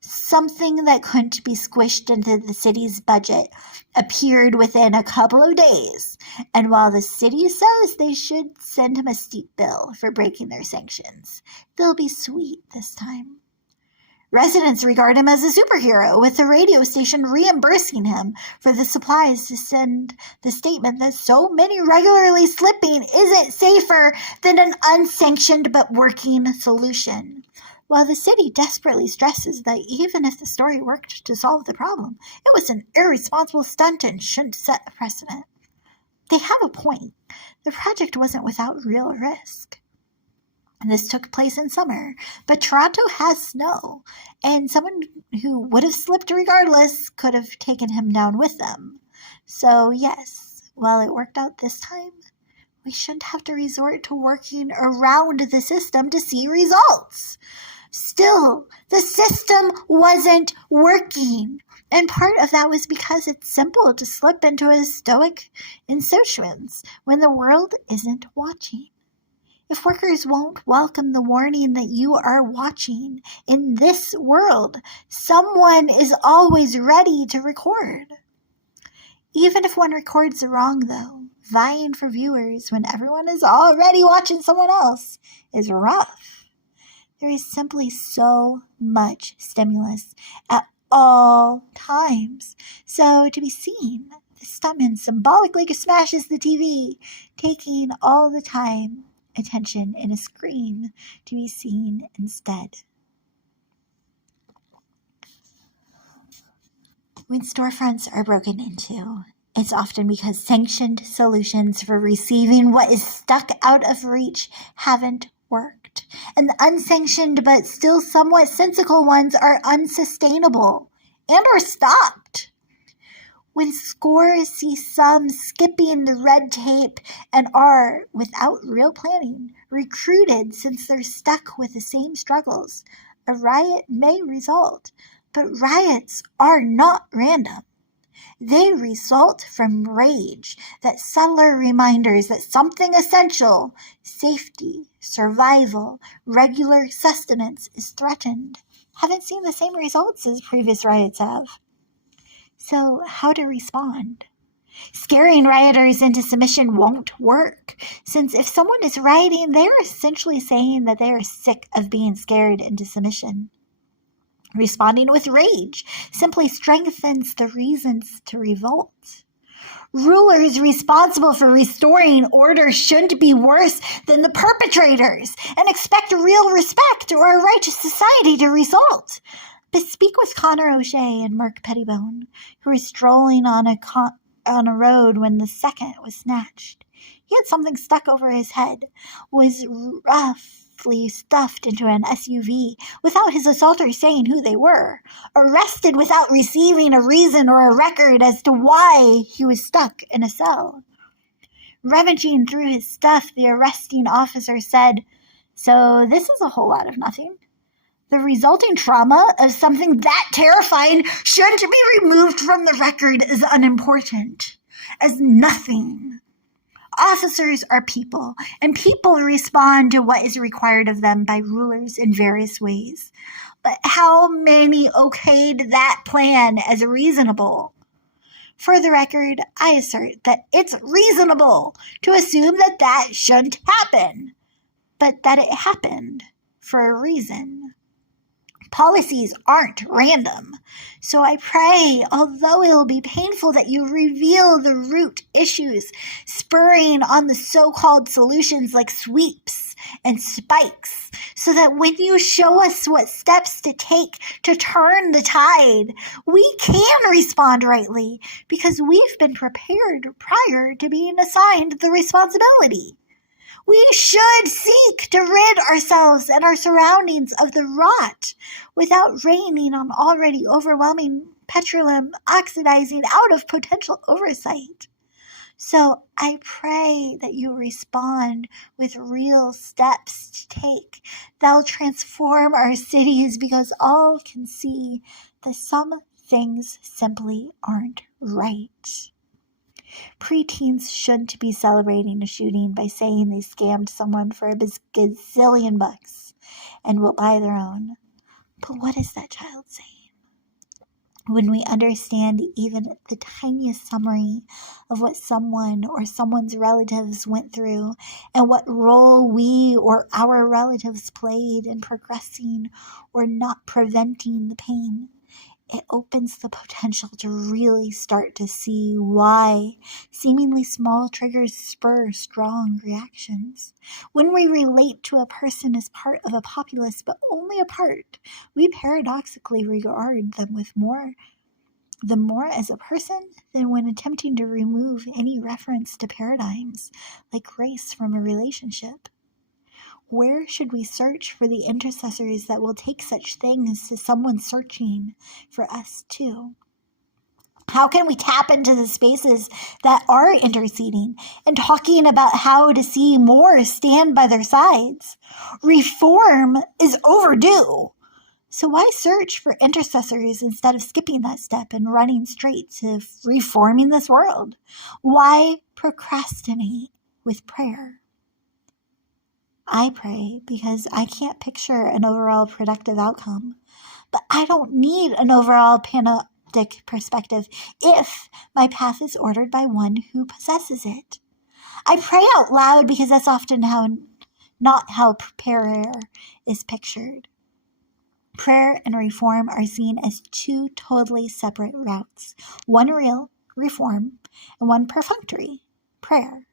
Something that couldn't be squished into the city's budget appeared within a couple of days, and while the city says they should send him a steep bill for breaking their sanctions, they'll be sweet this time. Residents regard him as a superhero, with the radio station reimbursing him for the supplies to send the statement that so many regularly slipping isn't safer than an unsanctioned but working solution. While the city desperately stresses that even if the story worked to solve the problem, it was an irresponsible stunt and shouldn't set a precedent. They have a point. The project wasn't without real risk. This took place in summer, but Toronto has snow, and someone who would have slipped regardless could have taken him down with them. So yes, while it worked out this time, we shouldn't have to resort to working around the system to see results. Still, the system wasn't working, and part of that was because it's simple to slip into a stoic insouciance when the world isn't watching. If workers won't welcome the warning that you are watching in this world, someone is always ready to record. Even if one records wrong, though, vying for viewers when everyone is already watching someone else is rough. There is simply so much stimulus at all times. So to be seen, the stuntman symbolically smashes the TV, taking all the time attention in a screen to be seen instead. When storefronts are broken into, it's often because sanctioned solutions for receiving what is stuck out of reach haven't worked, and the unsanctioned but still somewhat sensical ones are unsustainable and are stopped. When scores see some skipping the red tape and are, without real planning, recruited since they're stuck with the same struggles, a riot may result. But riots are not random. They result from rage, that subtler reminders that something essential, safety, survival, regular sustenance, is threatened. Haven't seen the same results as previous riots have. So how to respond? Scaring rioters into submission won't work, since if someone is rioting, they are essentially saying that they are sick of being scared into submission. Responding with rage simply strengthens the reasons to revolt. Rulers responsible for restoring order shouldn't be worse than the perpetrators and expect real respect or a righteous society to result. But speak with Connor O'Shea and Merc Pettibone, who were strolling on a road when the second was snatched. He had something stuck over his head, was roughly stuffed into an SUV without his assaulters saying who they were, arrested without receiving a reason or a record as to why he was stuck in a cell. Rummaging through his stuff, the arresting officer said, "So this is a whole lot of nothing. The resulting trauma of something that terrifying shouldn't be removed from the record as unimportant, as nothing. Officers are people, and people respond to what is required of them by rulers in various ways. But how many okayed that plan as reasonable? For the record, I assert that it's reasonable to assume that that shouldn't happen, but that it happened for a reason. Policies aren't random, so I pray, although it will be painful, that you reveal the root issues spurring on the so-called solutions like sweeps and spikes, so that when you show us what steps to take to turn the tide, we can respond rightly, because we've been prepared prior to being assigned the responsibility. We should seek to rid ourselves and our surroundings of the rot without raining on already overwhelming petroleum oxidizing out of potential oversight. So I pray that you respond with real steps to take that'll transform our cities, because all can see that some things simply aren't right. Preteens shouldn't be celebrating a shooting by saying they scammed someone for a gazillion bucks and will buy their own. But what is that child saying? When we understand even the tiniest summary of what someone or someone's relatives went through and what role we or our relatives played in progressing or not preventing the pain, it opens the potential to really start to see why seemingly small triggers spur strong reactions. When we relate to a person as part of a populace, but only a part, we paradoxically regard them with more as a person than when attempting to remove any reference to paradigms like race from a relationship. Where should we search for the intercessors that will take such things to someone searching for us too? How can we tap into the spaces that are interceding and talking about how to see more stand by their sides? Reform is overdue. So why search for intercessors instead of skipping that step and running straight to reforming this world? Why procrastinate with prayer? I pray because I can't picture an overall productive outcome, but I don't need an overall panoptic perspective if my path is ordered by one who possesses it. I pray out loud because that's often not how prayer is pictured. Prayer and reform are seen as two totally separate routes, one real, reform, and one perfunctory, prayer.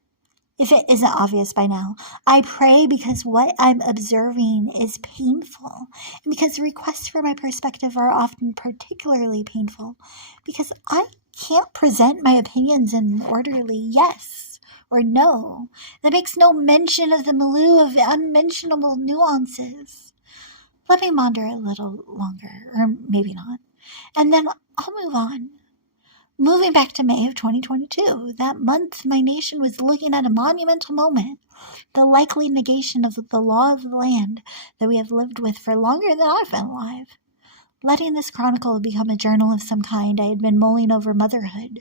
If it isn't obvious by now, I pray because what I'm observing is painful, and because requests for my perspective are often particularly painful, because I can't present my opinions in an orderly yes or no that makes no mention of the milieu of unmentionable nuances. Let me maunder a little longer, or maybe not, and then I'll move on. Moving back to May of 2022, that month my nation was looking at a monumental moment, the likely negation of the law of the land that we have lived with for longer than I've been alive. letting this chronicle become a journal of some kind. I had been mulling over motherhood,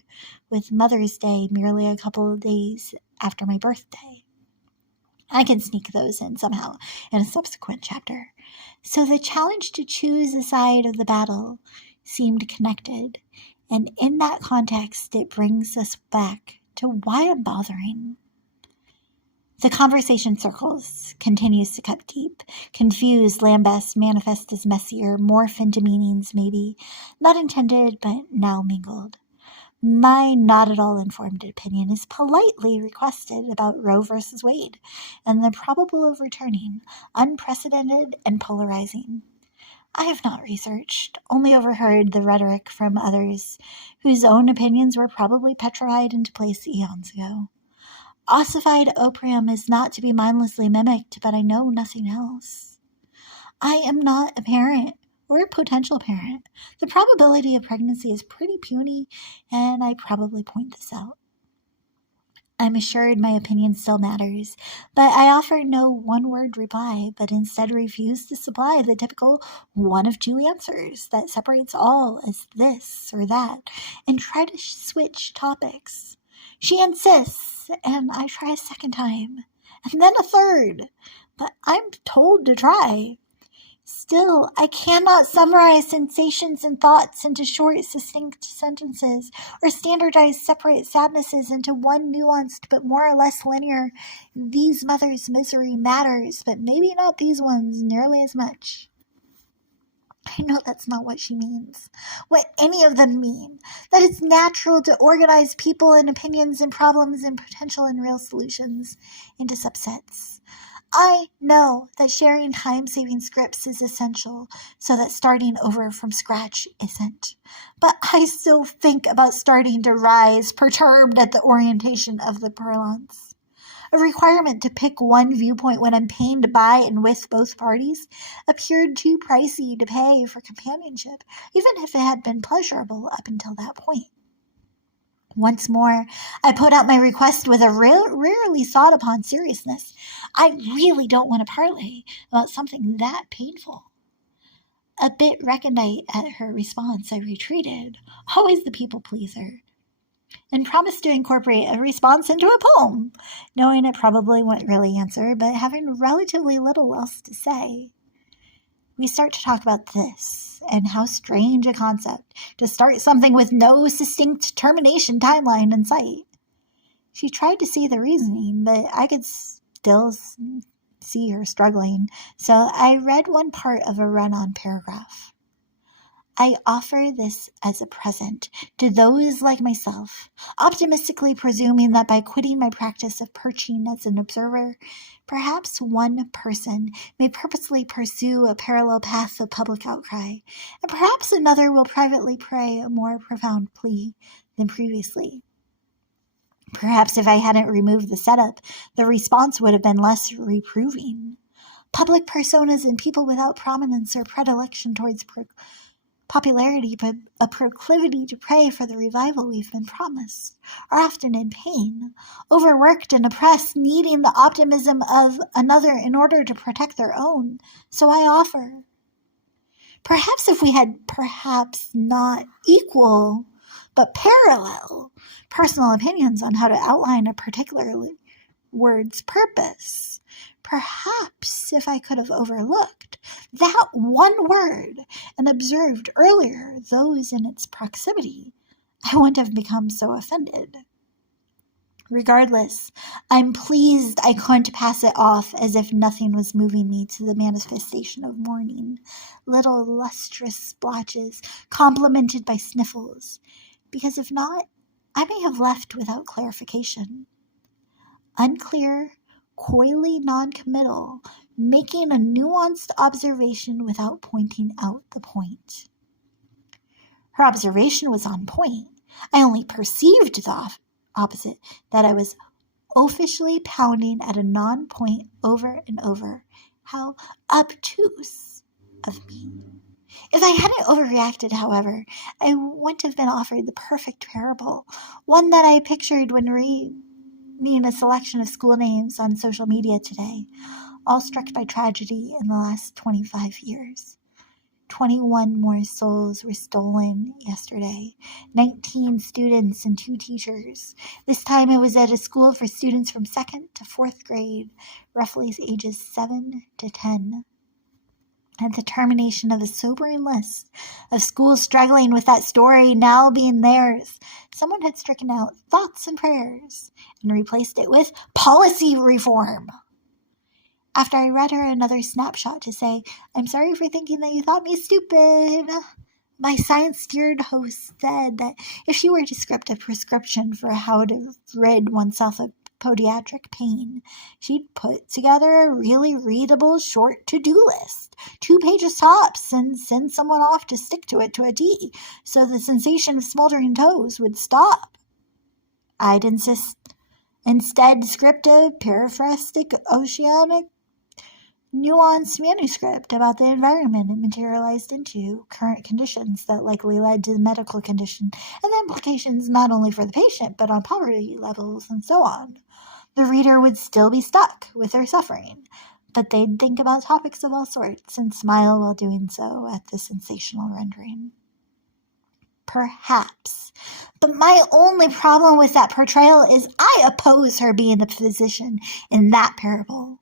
with Mother's Day merely a couple of days after my birthday. I can sneak those in somehow in a subsequent chapter. So the challenge to choose a side of the battle seemed connected, and in that context it brings us back to why I'm bothering. The conversation circles, continues to cut deep, confuse, lambast, manifest as messier, morph into meanings maybe, not intended but now mingled. My not at all informed opinion is politely requested about Roe versus Wade and the probable overturning, unprecedented and polarizing. I have not researched, only overheard the rhetoric from others whose own opinions were probably petrified into place eons ago. Ossified opium is not to be mindlessly mimicked, but I know nothing else. I am not a parent or a potential parent. The probability of pregnancy is pretty puny, and I probably point this out. I'm assured my opinion still matters, but I offer no one-word reply, but instead refuse to supply the typical one of two answers that separates all as this or that, and try to switch topics. She insists, and I try a second time, and then a third, but I'm told to try. Still, I cannot summarize sensations and thoughts into short, succinct sentences, or standardize separate sadnesses into one nuanced but more or less linear, these mothers' misery matters, but maybe not these ones nearly as much. I know that's not what she means, what any of them mean, that it's natural to organize people and opinions and problems and potential and real solutions into subsets. I know that sharing time-saving scripts is essential, so that starting over from scratch isn't. But I still think about starting to rise, perturbed at the orientation of the parlance. A requirement to pick one viewpoint when I'm pained by and with both parties appeared too pricey to pay for companionship, even if it had been pleasurable up until that point. Once more, I put out my request with a rarely sought-upon seriousness. I really don't want to parley about something that painful. A bit recondite at her response, I retreated, always the people-pleaser, and promised to incorporate a response into a poem, knowing it probably wouldn't really answer, but having relatively little else to say. We start to talk about this, and how strange a concept to start something with no succinct termination timeline in sight. She tried to see the reasoning, but I could still see her struggling, so I read one part of a run-on paragraph. I offer this as a present to those like myself, optimistically presuming that by quitting my practice of perching as an observer, perhaps one person may purposely pursue a parallel path of public outcry, and perhaps another will privately pray a more profound plea than previously. Perhaps if I hadn't removed the setup, the response would have been less reproving. Public personas and people without prominence or predilection towards popularity, but a proclivity to pray for the revival we've been promised, are often in pain, overworked and oppressed, needing the optimism of another in order to protect their own. So I offer. Perhaps if we had perhaps not equal, but parallel personal opinions on how to outline a particular word's purpose, perhaps if I could have overlooked that one word and observed earlier those in its proximity, I wouldn't have become so offended. Regardless, I'm pleased I couldn't pass it off as if nothing was moving me to the manifestation of mourning, little lustrous splotches complemented by sniffles, because if not, I may have left without clarification. Unclear, coyly non-committal, making a nuanced observation without pointing out the point. Her observation was on point. I only perceived the opposite, that I was oafishly pounding at a non-point over and over. How obtuse of me. If I hadn't overreacted, however, I wouldn't have been offered the perfect parable, one that I pictured when reading a selection of school names on social media today, all struck by tragedy in the last 25 years. 21 more souls were stolen yesterday. 19 students and 2 teachers. This time it was at a school for students from 2nd to 4th grade, roughly ages 7 to 10. At the termination of a sobering list of schools struggling with that story now being theirs, someone had stricken out thoughts and prayers and replaced it with policy reform. After I read her another snapshot to say, "I'm sorry for thinking that you thought me stupid," my science-steered host said that if she were to script a prescription for how to rid oneself of podiatric pain, she'd put together a really readable short to-do list, 2 pages tops, and send someone off to stick to it to a T, so the sensation of smoldering toes would stop. I'd instead script a paraphrastic oceanic nuanced manuscript about the environment it materialized into, current conditions that likely led to the medical condition, and the implications not only for the patient, but on poverty levels and so on. The reader would still be stuck with their suffering, but they'd think about topics of all sorts and smile while doing so at the sensational rendering. Perhaps. But my only problem with that portrayal is I oppose her being the physician in that parable.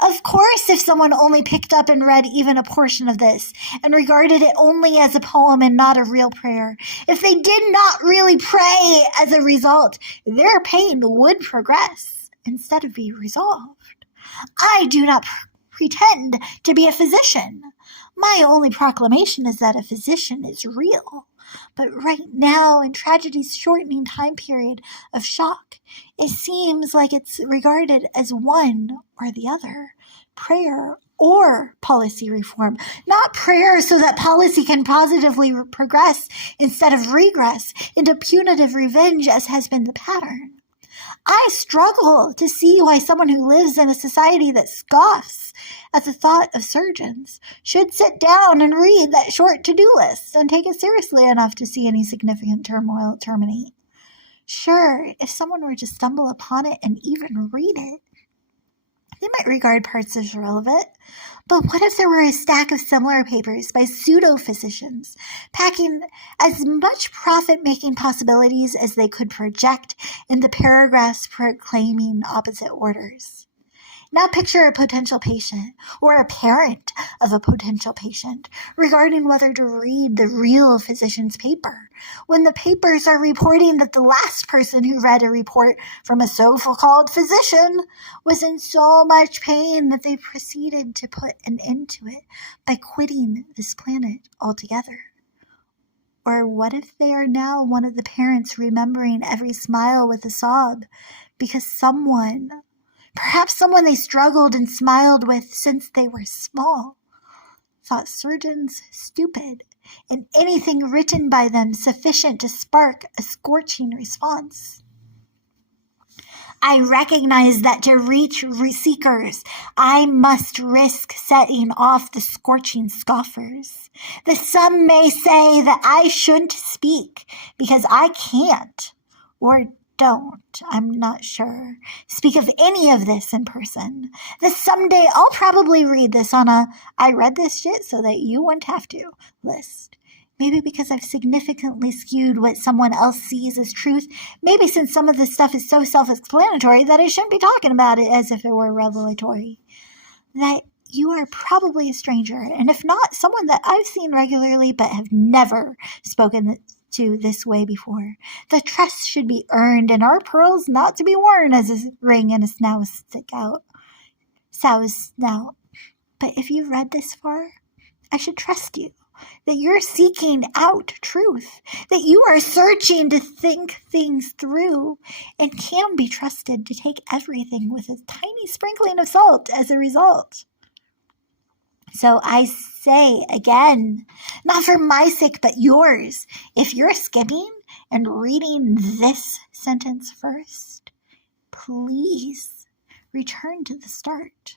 Of course, if someone only picked up and read even a portion of this and regarded it only as a poem and not a real prayer, if they did not really pray as a result, their pain would progress instead of be resolved. I do not pretend to be a physician. My only proclamation is that a physician is real. But right now, in tragedy's shortening time period of shock, it seems like it's regarded as one or the other, prayer or policy reform. Not prayer so that policy can positively progress instead of regress into punitive revenge as has been the pattern. I struggle to see why someone who lives in a society that scoffs at the thought of surgeons should sit down and read that short to-do list and take it seriously enough to see any significant turmoil terminate. Sure, if someone were to stumble upon it and even read it, they might regard parts as relevant. But what if there were a stack of similar papers by pseudo-physicians, packing as much profit-making possibilities as they could project in the paragraphs proclaiming opposite orders? Now picture a potential patient, or a parent of a potential patient, regarding whether to read the real physician's paper, when the papers are reporting that the last person who read a report from a so-called physician was in so much pain that they proceeded to put an end to it by quitting this planet altogether. Or what if they are now one of the parents remembering every smile with a sob because someone, perhaps someone they struggled and smiled with since they were small, thought surgeons stupid and anything written by them sufficient to spark a scorching response? I recognize that to reach seekers, I must risk setting off the scorching scoffers. The some may say that I shouldn't speak because I can't, or don't, I'm not sure, speak of any of this in person. That someday I'll probably read this on a "I read this shit so that you wouldn't have to" list. Maybe because I've significantly skewed what someone else sees as truth. Maybe since some of this stuff is so self-explanatory that I shouldn't be talking about it as if it were revelatory. That you are probably a stranger, and if not, someone that I've seen regularly but have never spoken to this way before. The trust should be earned, and our pearls not to be worn as a ring and a sow's snout. But if you've read this far, I should trust you. That you're seeking out truth, that you are searching to think things through, and can be trusted to take everything with a tiny sprinkling of salt as a result. So I say again, not for my sake but yours, if you're skimming and reading this sentence first, please return to the start.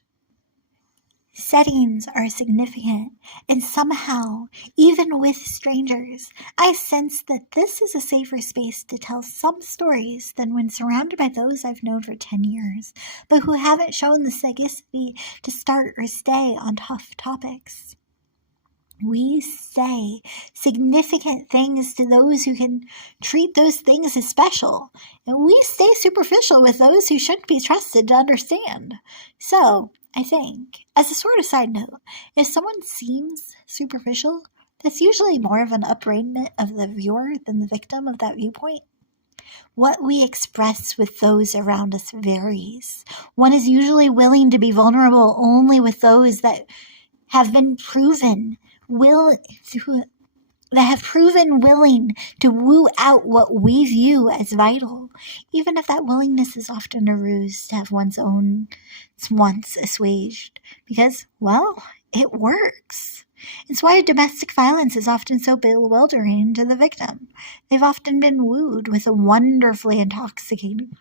Settings are significant, and somehow, even with strangers, I sense that this is a safer space to tell some stories than when surrounded by those I've known for 10 years, but who haven't shown the sagacity to start or stay on tough topics. We say significant things to those who can treat those things as special, and we stay superficial with those who shouldn't be trusted to understand. So, I think, as a sort of side note, if someone seems superficial, that's usually more of an upraiment of the viewer than the victim of that viewpoint. What we express with those around us varies. One is usually willing to be vulnerable only with those that have been proven willing to woo out what we view as vital, even if that willingness is often a ruse to have one's own wants assuaged, because, well, it works. It's why domestic violence is often so bewildering to the victim. They've often been wooed with a wonderfully intoxicating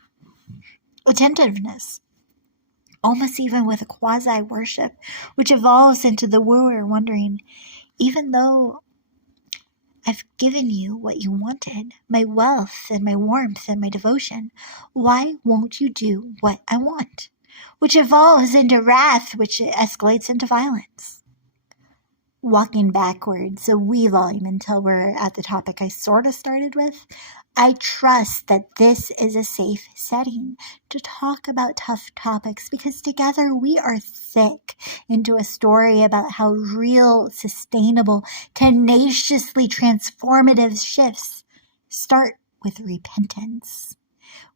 attentiveness, almost even with a quasi-worship, which evolves into the wooer wondering, even though I've given you what you wanted, my wealth and my warmth and my devotion, why won't you do what I want? Which evolves into wrath, which escalates into violence. Walking backwards a wee volume until we're at the topic I sort of started with, I trust that this is a safe setting to talk about tough topics because together we are thick into a story about how real, sustainable, tenaciously transformative shifts start with repentance.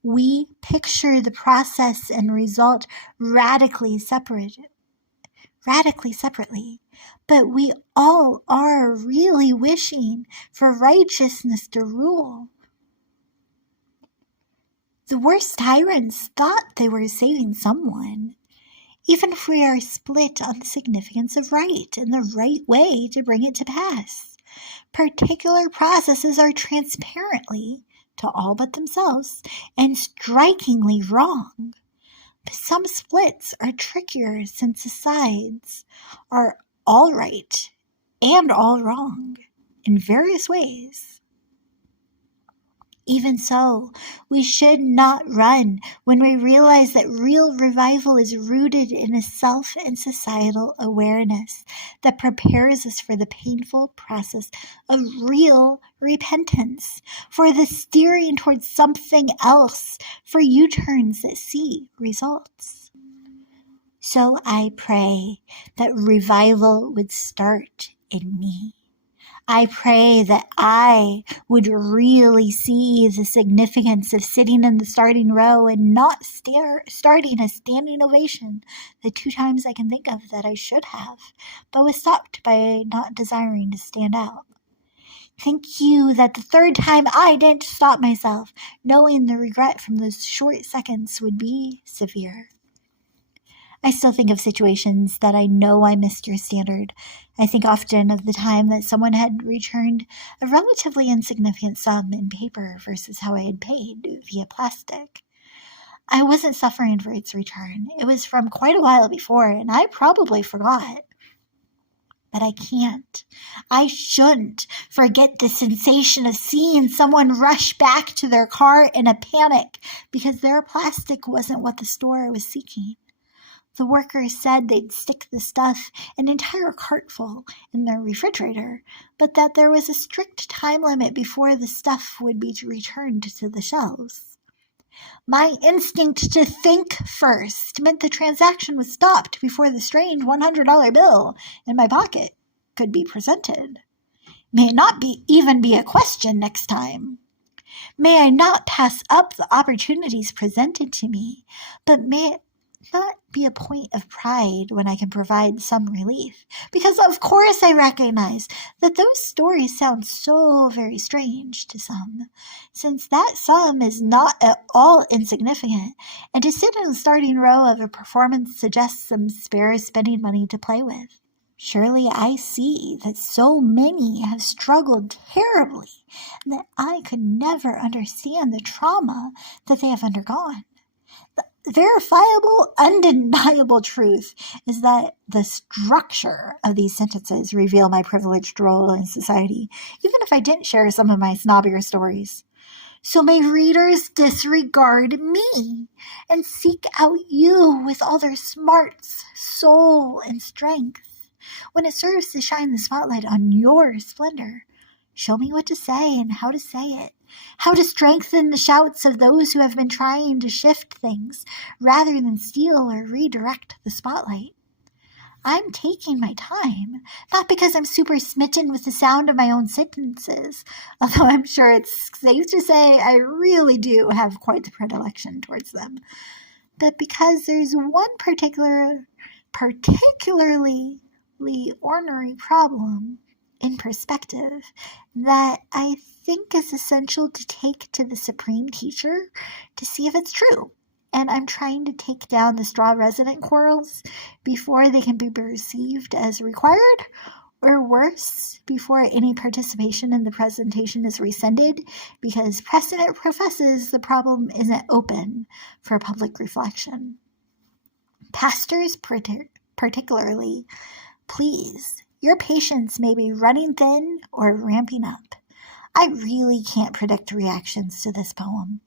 We picture the process and result radically separately, but we all are really wishing for righteousness to rule. The worst tyrants thought they were saving someone, even if we are split on the significance of right and the right way to bring it to pass. Particular processes are transparently, to all but themselves, and strikingly wrong. But some splits are trickier since the sides are all right and all wrong in various ways. Even so, we should not run when we realize that real revival is rooted in a self and societal awareness that prepares us for the painful process of real repentance, for the steering towards something else, for U-turns that see results. So I pray that revival would start in me. I pray that I would really see the significance of sitting in the starting row and not starting a standing ovation the 2 times I can think of that I should have, but was stopped by not desiring to stand out. Thank you that the 3rd time I didn't stop myself, knowing the regret from those short seconds would be severe. I still think of situations that I know I missed your standard. I think often of the time that someone had returned a relatively insignificant sum in paper versus how I had paid via plastic. I wasn't suffering for its return. It was from quite a while before, and I probably forgot. But I can't. I shouldn't forget the sensation of seeing someone rush back to their car in a panic because their plastic wasn't what the store was seeking. The workers said they'd stick the stuff, an entire cartful, in their refrigerator, but that there was a strict time limit before the stuff would be returned to the shelves. My instinct to think first meant the transaction was stopped before the strange $100 bill in my pocket could be presented. May it not even be a question next time. May I not pass up the opportunities presented to me, but may it not be a point of pride when I can provide some relief, because of course I recognize that those stories sound so very strange to some, since that sum is not at all insignificant, and to sit in the starting row of a performance suggests some spare spending money to play with. Surely I see that so many have struggled terribly, and that I could never understand the trauma that they have undergone. Verifiable, undeniable truth is that the structure of these sentences reveal my privileged role in society, even if I didn't share some of my snobbier stories. So may readers disregard me and seek out you with all their smarts, soul, and strength. when it serves to shine the spotlight on your splendor. Show me what to say and how to say it, how to strengthen the shouts of those who have been trying to shift things rather than steal or redirect the spotlight. I'm taking my time, not because I'm super smitten with the sound of my own sentences, although I'm sure it's safe to say I really do have quite the predilection towards them, but because there's one particularly ornery problem in perspective that I think is essential to take to the Supreme Teacher to see if it's true. And I'm trying to take down the straw resident quarrels before they can be perceived as required, or worse, before any participation in the presentation is rescinded, because precedent professes the problem isn't open for public reflection. Pastors particularly, please, your patience may be running thin or ramping up. I really can't predict reactions to this poem,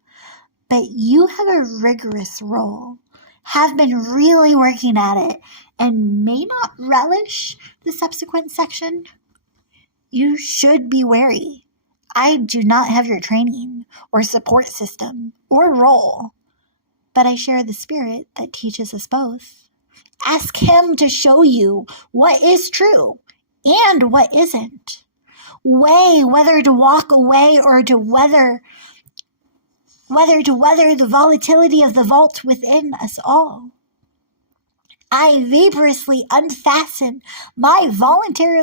but you have a rigorous role, have been really working at it, and may not relish the subsequent section. You should be wary. I do not have your training or support system or role, but I share the spirit that teaches us both. Ask him to show you what is true and what isn't. Weigh whether to walk away or to weather the volatility of the vault within us all. I vaporously unfasten my voluntary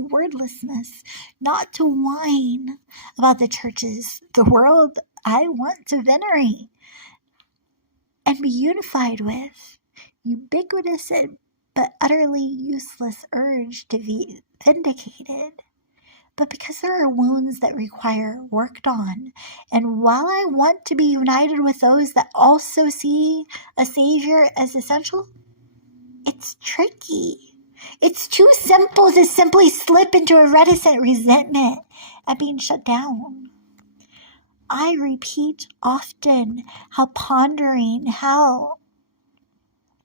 wordlessness, not to whine about the churches, the world I want to venerate and be unified with, ubiquitous but utterly useless urge to be vindicated. But because there are wounds that require worked on, and while I want to be united with those that also see a Savior as essential, it's tricky. It's too simple to simply slip into a reticent resentment at being shut down. I repeat often how pondering how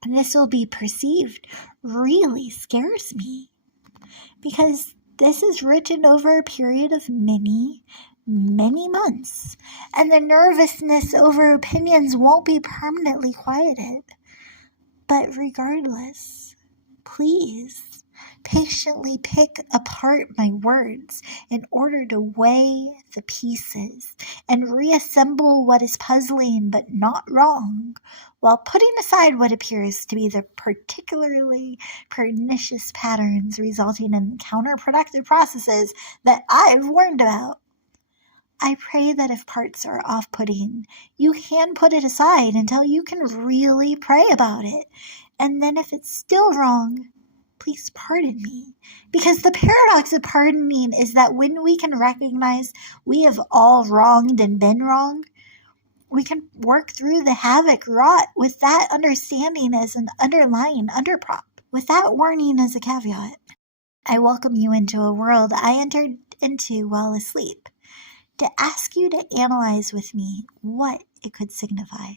this will be perceived really scares me, because this is written over a period of many, many months, and the nervousness over opinions won't be permanently quieted. But regardless, please patiently pick apart my words in order to weigh the pieces and reassemble what is puzzling but not wrong, while putting aside what appears to be the particularly pernicious patterns resulting in counterproductive processes that I've warned about. I pray that if parts are off-putting, you can put it aside until you can really pray about it. And then if it's still wrong, please pardon me. Because the paradox of pardoning is that when we can recognize we have all wronged and been wrong, we can work through the havoc wrought with that understanding as an underlying underprop. With that warning as a caveat, I welcome you into a world I entered into while asleep, to ask you to analyze with me what it could signify.